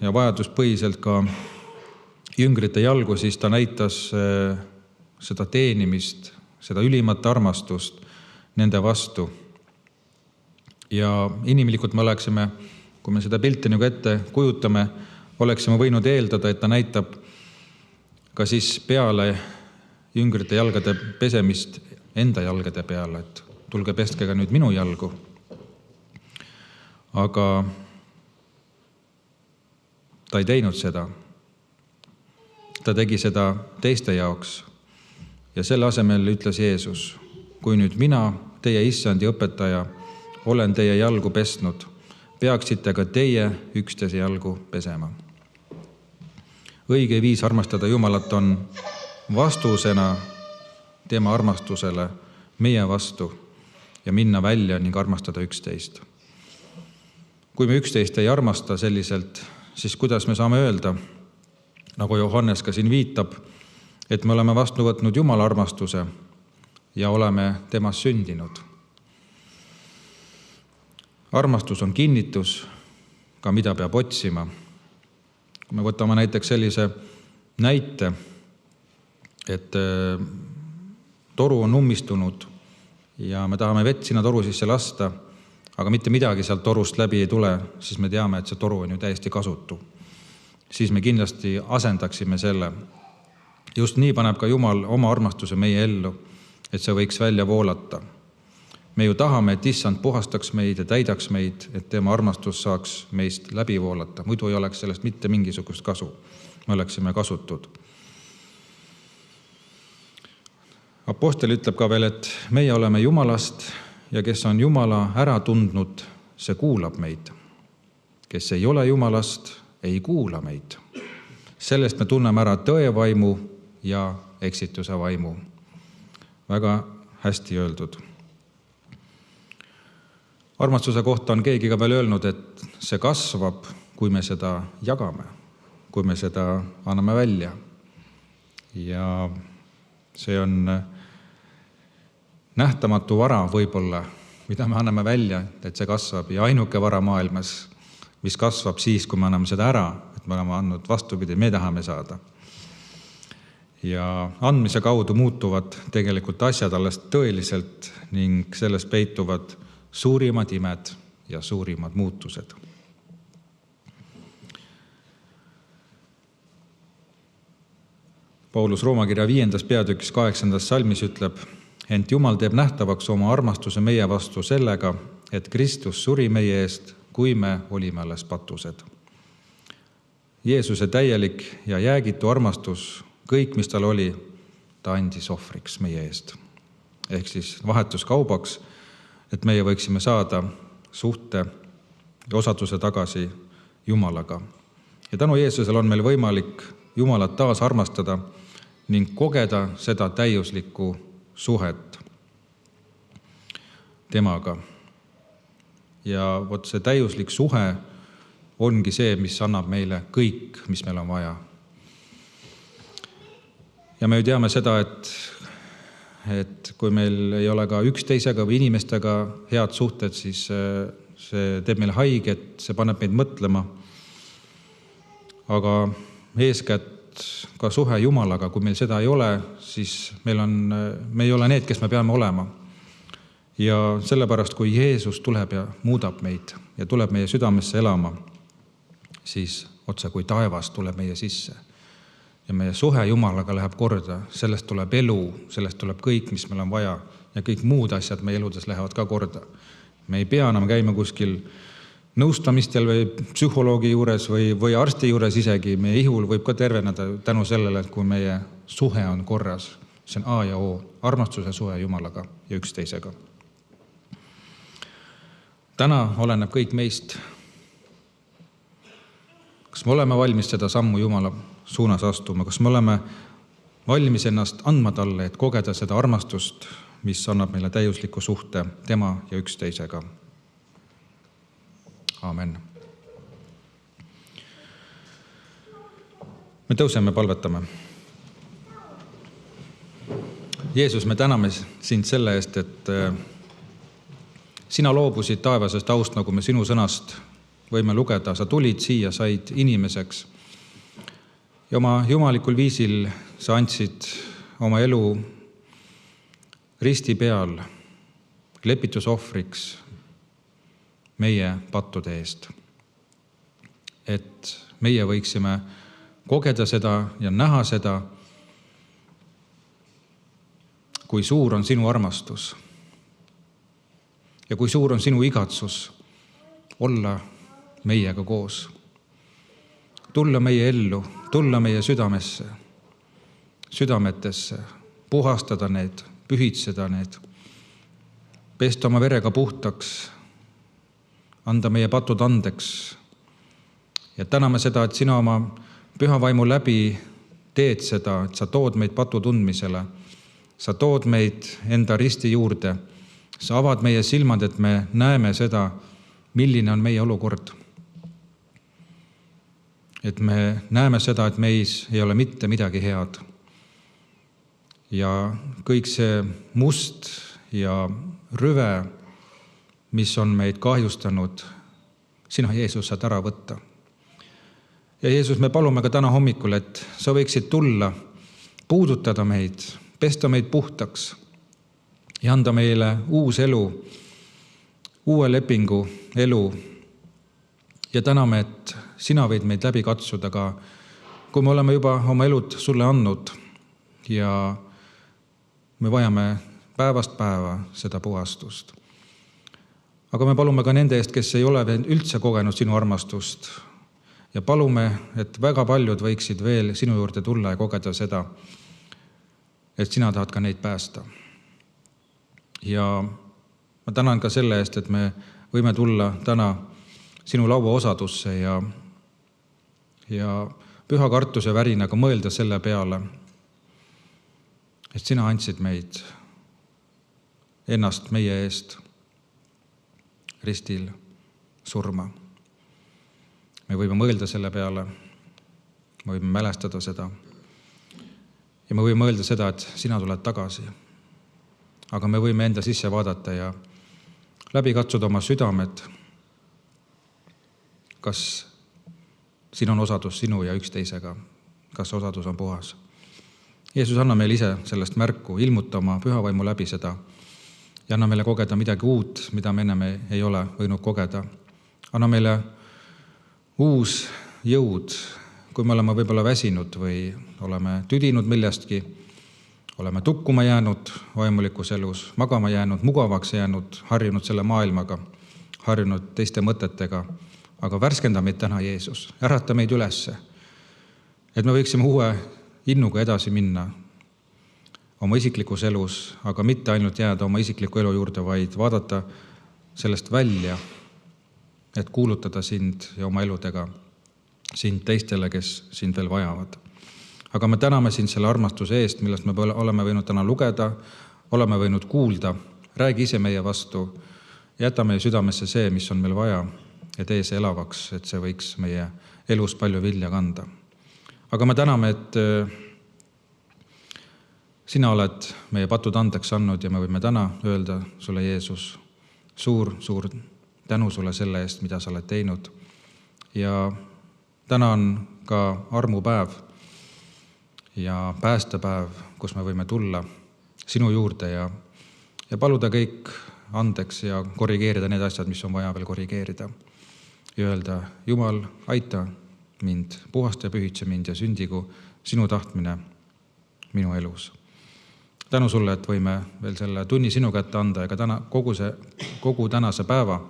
ja vajaduspõhiselt ka jüngrite jalgu, siis ta näitas seda teenimist, seda ülimat armastust nende vastu. Ja inimlikult me oleksime, kui me seda pilti nagu ette kujutame, oleksime võinud eeldada, et ta näitab ka siis peale jüngrite jalgade pesemist enda jalgade peale, et tulge pestke ka nüüd minu jalgu. Aga ta ei teinud seda. Ta tegi seda teiste jaoks. Ja selle asemel ütles Jeesus: kui nüüd mina, teie issand ja õpetaja, olen teie jalgu pestnud, peaksite ka teie üksteise jalgu pesema. Õige viis armastada Jumalat on vastusena tema armastusele meie vastu ja minna välja ning armastada üksteist. Kui me üksteist ei armasta selliselt, siis kuidas me saame öelda, nagu Johannes ka siin viitab, et me oleme vastu võtnud Jumala armastuse ja oleme temas sündinud. Armastus on kinnitus, ka mida peab otsima. Kui me võtame näiteks sellise näite, et toru on ummistunud ja me tahame vett sinna toru sisse lasta, aga mitte midagi sealt torust läbi ei tule, siis me teame, et see toru on ju täiesti kasutu. Siis me kindlasti asendaksime selle. Just nii paneb ka Jumal oma armastuse meie ellu, et see võiks välja voolata. Me ju tahame, et Issand puhastaks meid ja täidaks meid, et tema armastus saaks meist läbi voolata. Muidu ei oleks sellest mitte mingisugust kasu. Me oleksime kasutud. Apostel ütleb ka veel, et meie oleme Jumalast ja kes on Jumala ära tundnud, see kuulab meid. Kes ei ole Jumalast, ei kuula meid. Sellest me tunneme ära tõevaimu ja eksituse vaimu. Väga hästi öeldud. Armastuse kohta on keegi ka veel öelnud, et see kasvab, kui me seda jagame, kui me seda anname välja. Ja see on nähtamatu vara võib-olla, mida me anname välja, et see kasvab. Ja ainuke vara maailmas, mis kasvab siis, kui me anname seda ära, et me oleme andnud vastupidi, me tahame saada. Ja andmise kaudu muutuvad tegelikult asjad alles tõeliselt ning selles peituvad suurimad imed ja suurimad muutused. Paulus Rooma kirja 5. peatükis 8. salmis ütleb, ent Jumal teeb nähtavaks oma armastuse meie vastu sellega, et Kristus suri meie eest, kui me olime alles patused. Jeesuse täielik ja jäägitu armastus, kõik, mis tal oli, ta andis ohvriks meie eest. Ehk siis vahetuskaubaks, et meie võiksime saada suhte ja osaduse tagasi Jumalaga. Ja tänu Jeesusel on meil võimalik Jumalat taas armastada ning kogeda seda täiuslikku suhet temaga. Ja vot see täiuslik suhe ongi see, mis annab meile kõik, mis meil on vaja. Ja me ju teame seda, et kui meil ei ole ka üksteisega või inimestega head suhted, siis see teeb meile haiget, see paneb meid mõtlema. Aga eeskätt ka suhe Jumalaga, kui meil seda ei ole, siis me ei ole need, kes me peame olema. Ja sellepärast, kui Jeesus tuleb ja muudab meid ja tuleb meie südamesse elama, siis otse kui taevas tuleb meie sisse. Ja meie suhe Jumalaga läheb korda, sellest tuleb elu, sellest tuleb kõik, mis meil on vaja ja kõik muud asjad meie eludes lähevad ka korda. Me ei pea enam käima kuskil nõustamistel või psühholoogi juures või arsti juures isegi. Meie ihul võib ka terveneda tänu sellele, kui meie suhe on korras. See on A ja O, armastuse suhe Jumalaga ja üksteisega. Täna oleneb kõik meist. Kas me oleme valmis seda sammu Jumala suunas astuma? Kas me oleme valmis ennast andma talle, et kogeda seda armastust, mis annab meile täiusliku suhte tema ja üksteisega? Aamen. Me tõuseme, palvetame. Jeesus, me täname sind selle eest, et sina loobusid taevasest aust, nagu me sinu sõnast võime lugeda. Sa tulid siia, said inimeseks. Ja oma jumalikul viisil sa andsid oma elu risti peal lepitusohvriks meie pattude eest. Et meie võiksime kogeda seda ja näha seda, kui suur on sinu armastus ja kui suur on sinu igatsus olla meiega koos. Tulla meie ellu, tulla meie südametesse, puhastada need, pühitseda need, pesta oma verega puhtaks, anda meie patud andeks. Ja täname seda, et sina oma püha vaimu läbi teed seda, et sa tood meid patu tundmisele sa tood meid enda risti juurde, sa avad meie silmad, et me näeme seda, milline on meie olukord. Et me näeme seda, et meis ei ole mitte midagi head. Ja kõik see must ja rüve, mis on meid kahjustanud, sina, Jeesus, saad ära võtta. Ja Jeesus, me palume ka täna hommikul, et sa võiksid tulla, puudutada meid, pesta meid puhtaks ja anda meile uus elu, uue lepingu elu. Ja täname, et sina võid meid läbi katsuda ka, kui me oleme juba oma elud sulle andnud ja me vajame päevast päeva seda puhastust. Aga me palume ka nende eest, kes ei ole veel üldse kogenud sinu armastust ja palume, et väga paljud võiksid veel sinu juurde tulla ja kogeda seda, et sina tahad ka neid päästa. Ja ma tänan ka selle eest, et me võime tulla täna sinu laua osadusse ja püha kartuse värinaga mõelda selle peale, et sina andsid meid ennast meie eest ristil surma. Me võime mõelda selle peale, me võime mälestada seda ja me võime mõelda seda, et sina tuled tagasi. Aga me võime enda sisse vaadata ja läbi katsuda oma südamed, kas siin on osadus sinu ja üksteisega, kas osadus on puhas. Jeesus, anna meile ise sellest märku, ilmuta oma püha vaimu läbi seda ja anna meile kogeda midagi uut, mida me ennem ei ole võinud kogeda. Anna meile uus jõud, kui me oleme võib-olla väsinud või oleme tüdinud millestki, oleme tukkuma jäänud vaimulikus elus, magama jäänud, mugavaks jäänud, harjunud selle maailmaga, harjunud teiste mõtetega. Aga värskenda meid täna, Jeesus, ärata meid ülesse, et me võiksime uue innuga edasi minna oma isiklikus elus, aga mitte ainult jääda oma isikliku elu juurde, vaid vaadata sellest välja, et kuulutada sind ja oma eludega sind teistele, kes sind veel vajavad. Aga me täname sind selle armastuse eest, millest me oleme võinud täna lugeda, oleme võinud kuulda, räägi ise meie vastu, jäta meie südamesse see, mis on meil vaja, ja tee see elavaks, et see võiks meie elus palju vilja kanda. Aga me täname, et sina oled meie patud andeks andnud ja me võime täna öelda sulle, Jeesus, suur tänu sulle selle eest, mida sa oled teinud. Ja täna on ka armupäev ja päästepäev, kus me võime tulla sinu juurde ja paluda kõik andeks ja korrigeerida need asjad, mis on vaja veel korrigeerida. Ja öelda, Jumal, aita mind, puhasta ja pühitse mind ja sündigu sinu tahtmine minu elus. Tänu sulle, et võime veel selle tunni sinu kätte anda ja ka kogu tänase päeva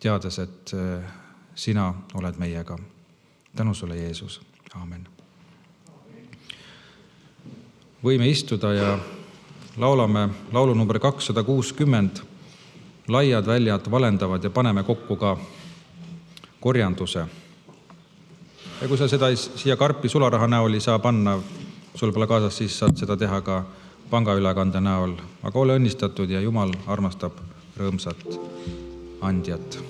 teades, et sina oled meiega. Tänu sulle, Jeesus. Aamen. Võime istuda ja laulame laulu number 260. Laiad väljad valendavad ja paneme kokku ka korjanduse. Ja kui sa seda siia karpi sularaha näol ei saa panna, sul pole kaasas, siis saad seda teha ka pangaülekande näol. Aga ole õnnistatud ja Jumal armastab rõõmsat andjat.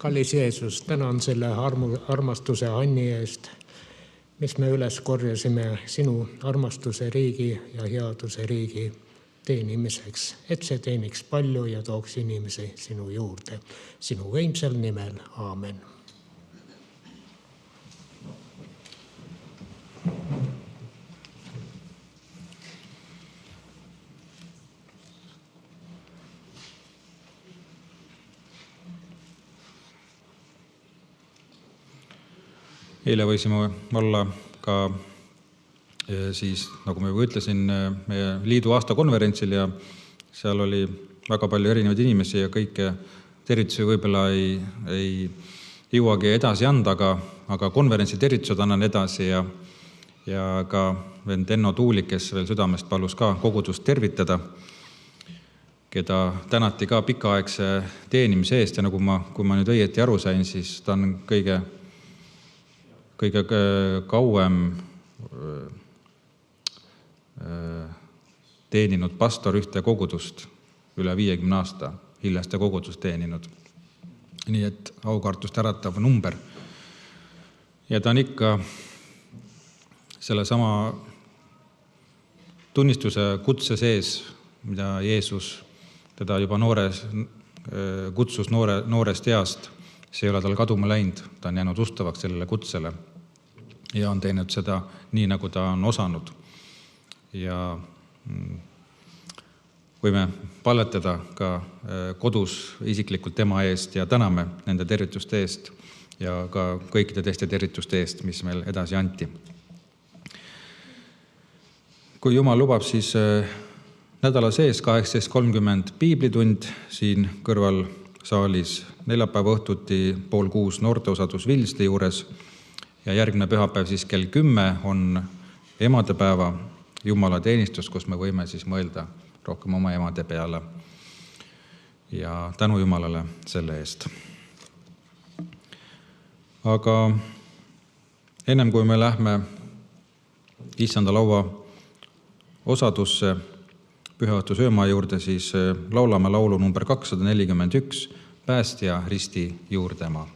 Kallis Jeesus, tänan selle armastuse Anni eest, mis me üles korjasime sinu armastuse riigi ja headuse riigi teenimiseks, et see teeniks palju ja tooks inimesi sinu juurde. Sinu võimsal nimel, aamen. Eile võisime olla ka siis, nagu ma juba ütlesin, meie liidu aastakonverentsil ja seal oli väga palju erinevaid inimesi ja kõike tervitusi võib-olla ei jõuagi edasi anda, aga konverentsi tervitused annan edasi ja ka vend Enno Tuulik, kes veel südamest palus ka kogudust tervitada, keda tänati ka pikaaegse teenimise eest ja kui ma nüüd õieti aru sain, siis ta on kõige kauem teeninud pastor ühte kogudust, üle 50 aasta Hillaste kogudust teeninud. Nii et aukartust äratav number. Ja ta on ikka selle sama tunnistuse kutse sees, mida Jeesus teda juba kutsus noorest east. See ei ole tal kaduma läinud, ta on jäänud ustavaks sellele kutsele ja on teinud seda nii, nagu ta on osanud. Ja võime palvetada ka kodus isiklikult tema eest ja täname nende tervituste eest ja ka kõikide teiste tervituste eest, mis meil edasi anti. Kui Jumal lubab, siis nädala sees 18.30 piiblitund siin kõrval saalis, neljapäeva õhtuti 5:30 noorteosadus Vilsli juures ja järgmine pühapäev siis kell 10 on emadepäeva Jumala teenistus, kus me võime siis mõelda rohkem oma emade peale ja tänu Jumalale selle eest. Aga ennem kui me lähme issanda laua osadusse pühaõhtu sööma juurde, siis laulame laulu number 241, Päästja risti juurde ema.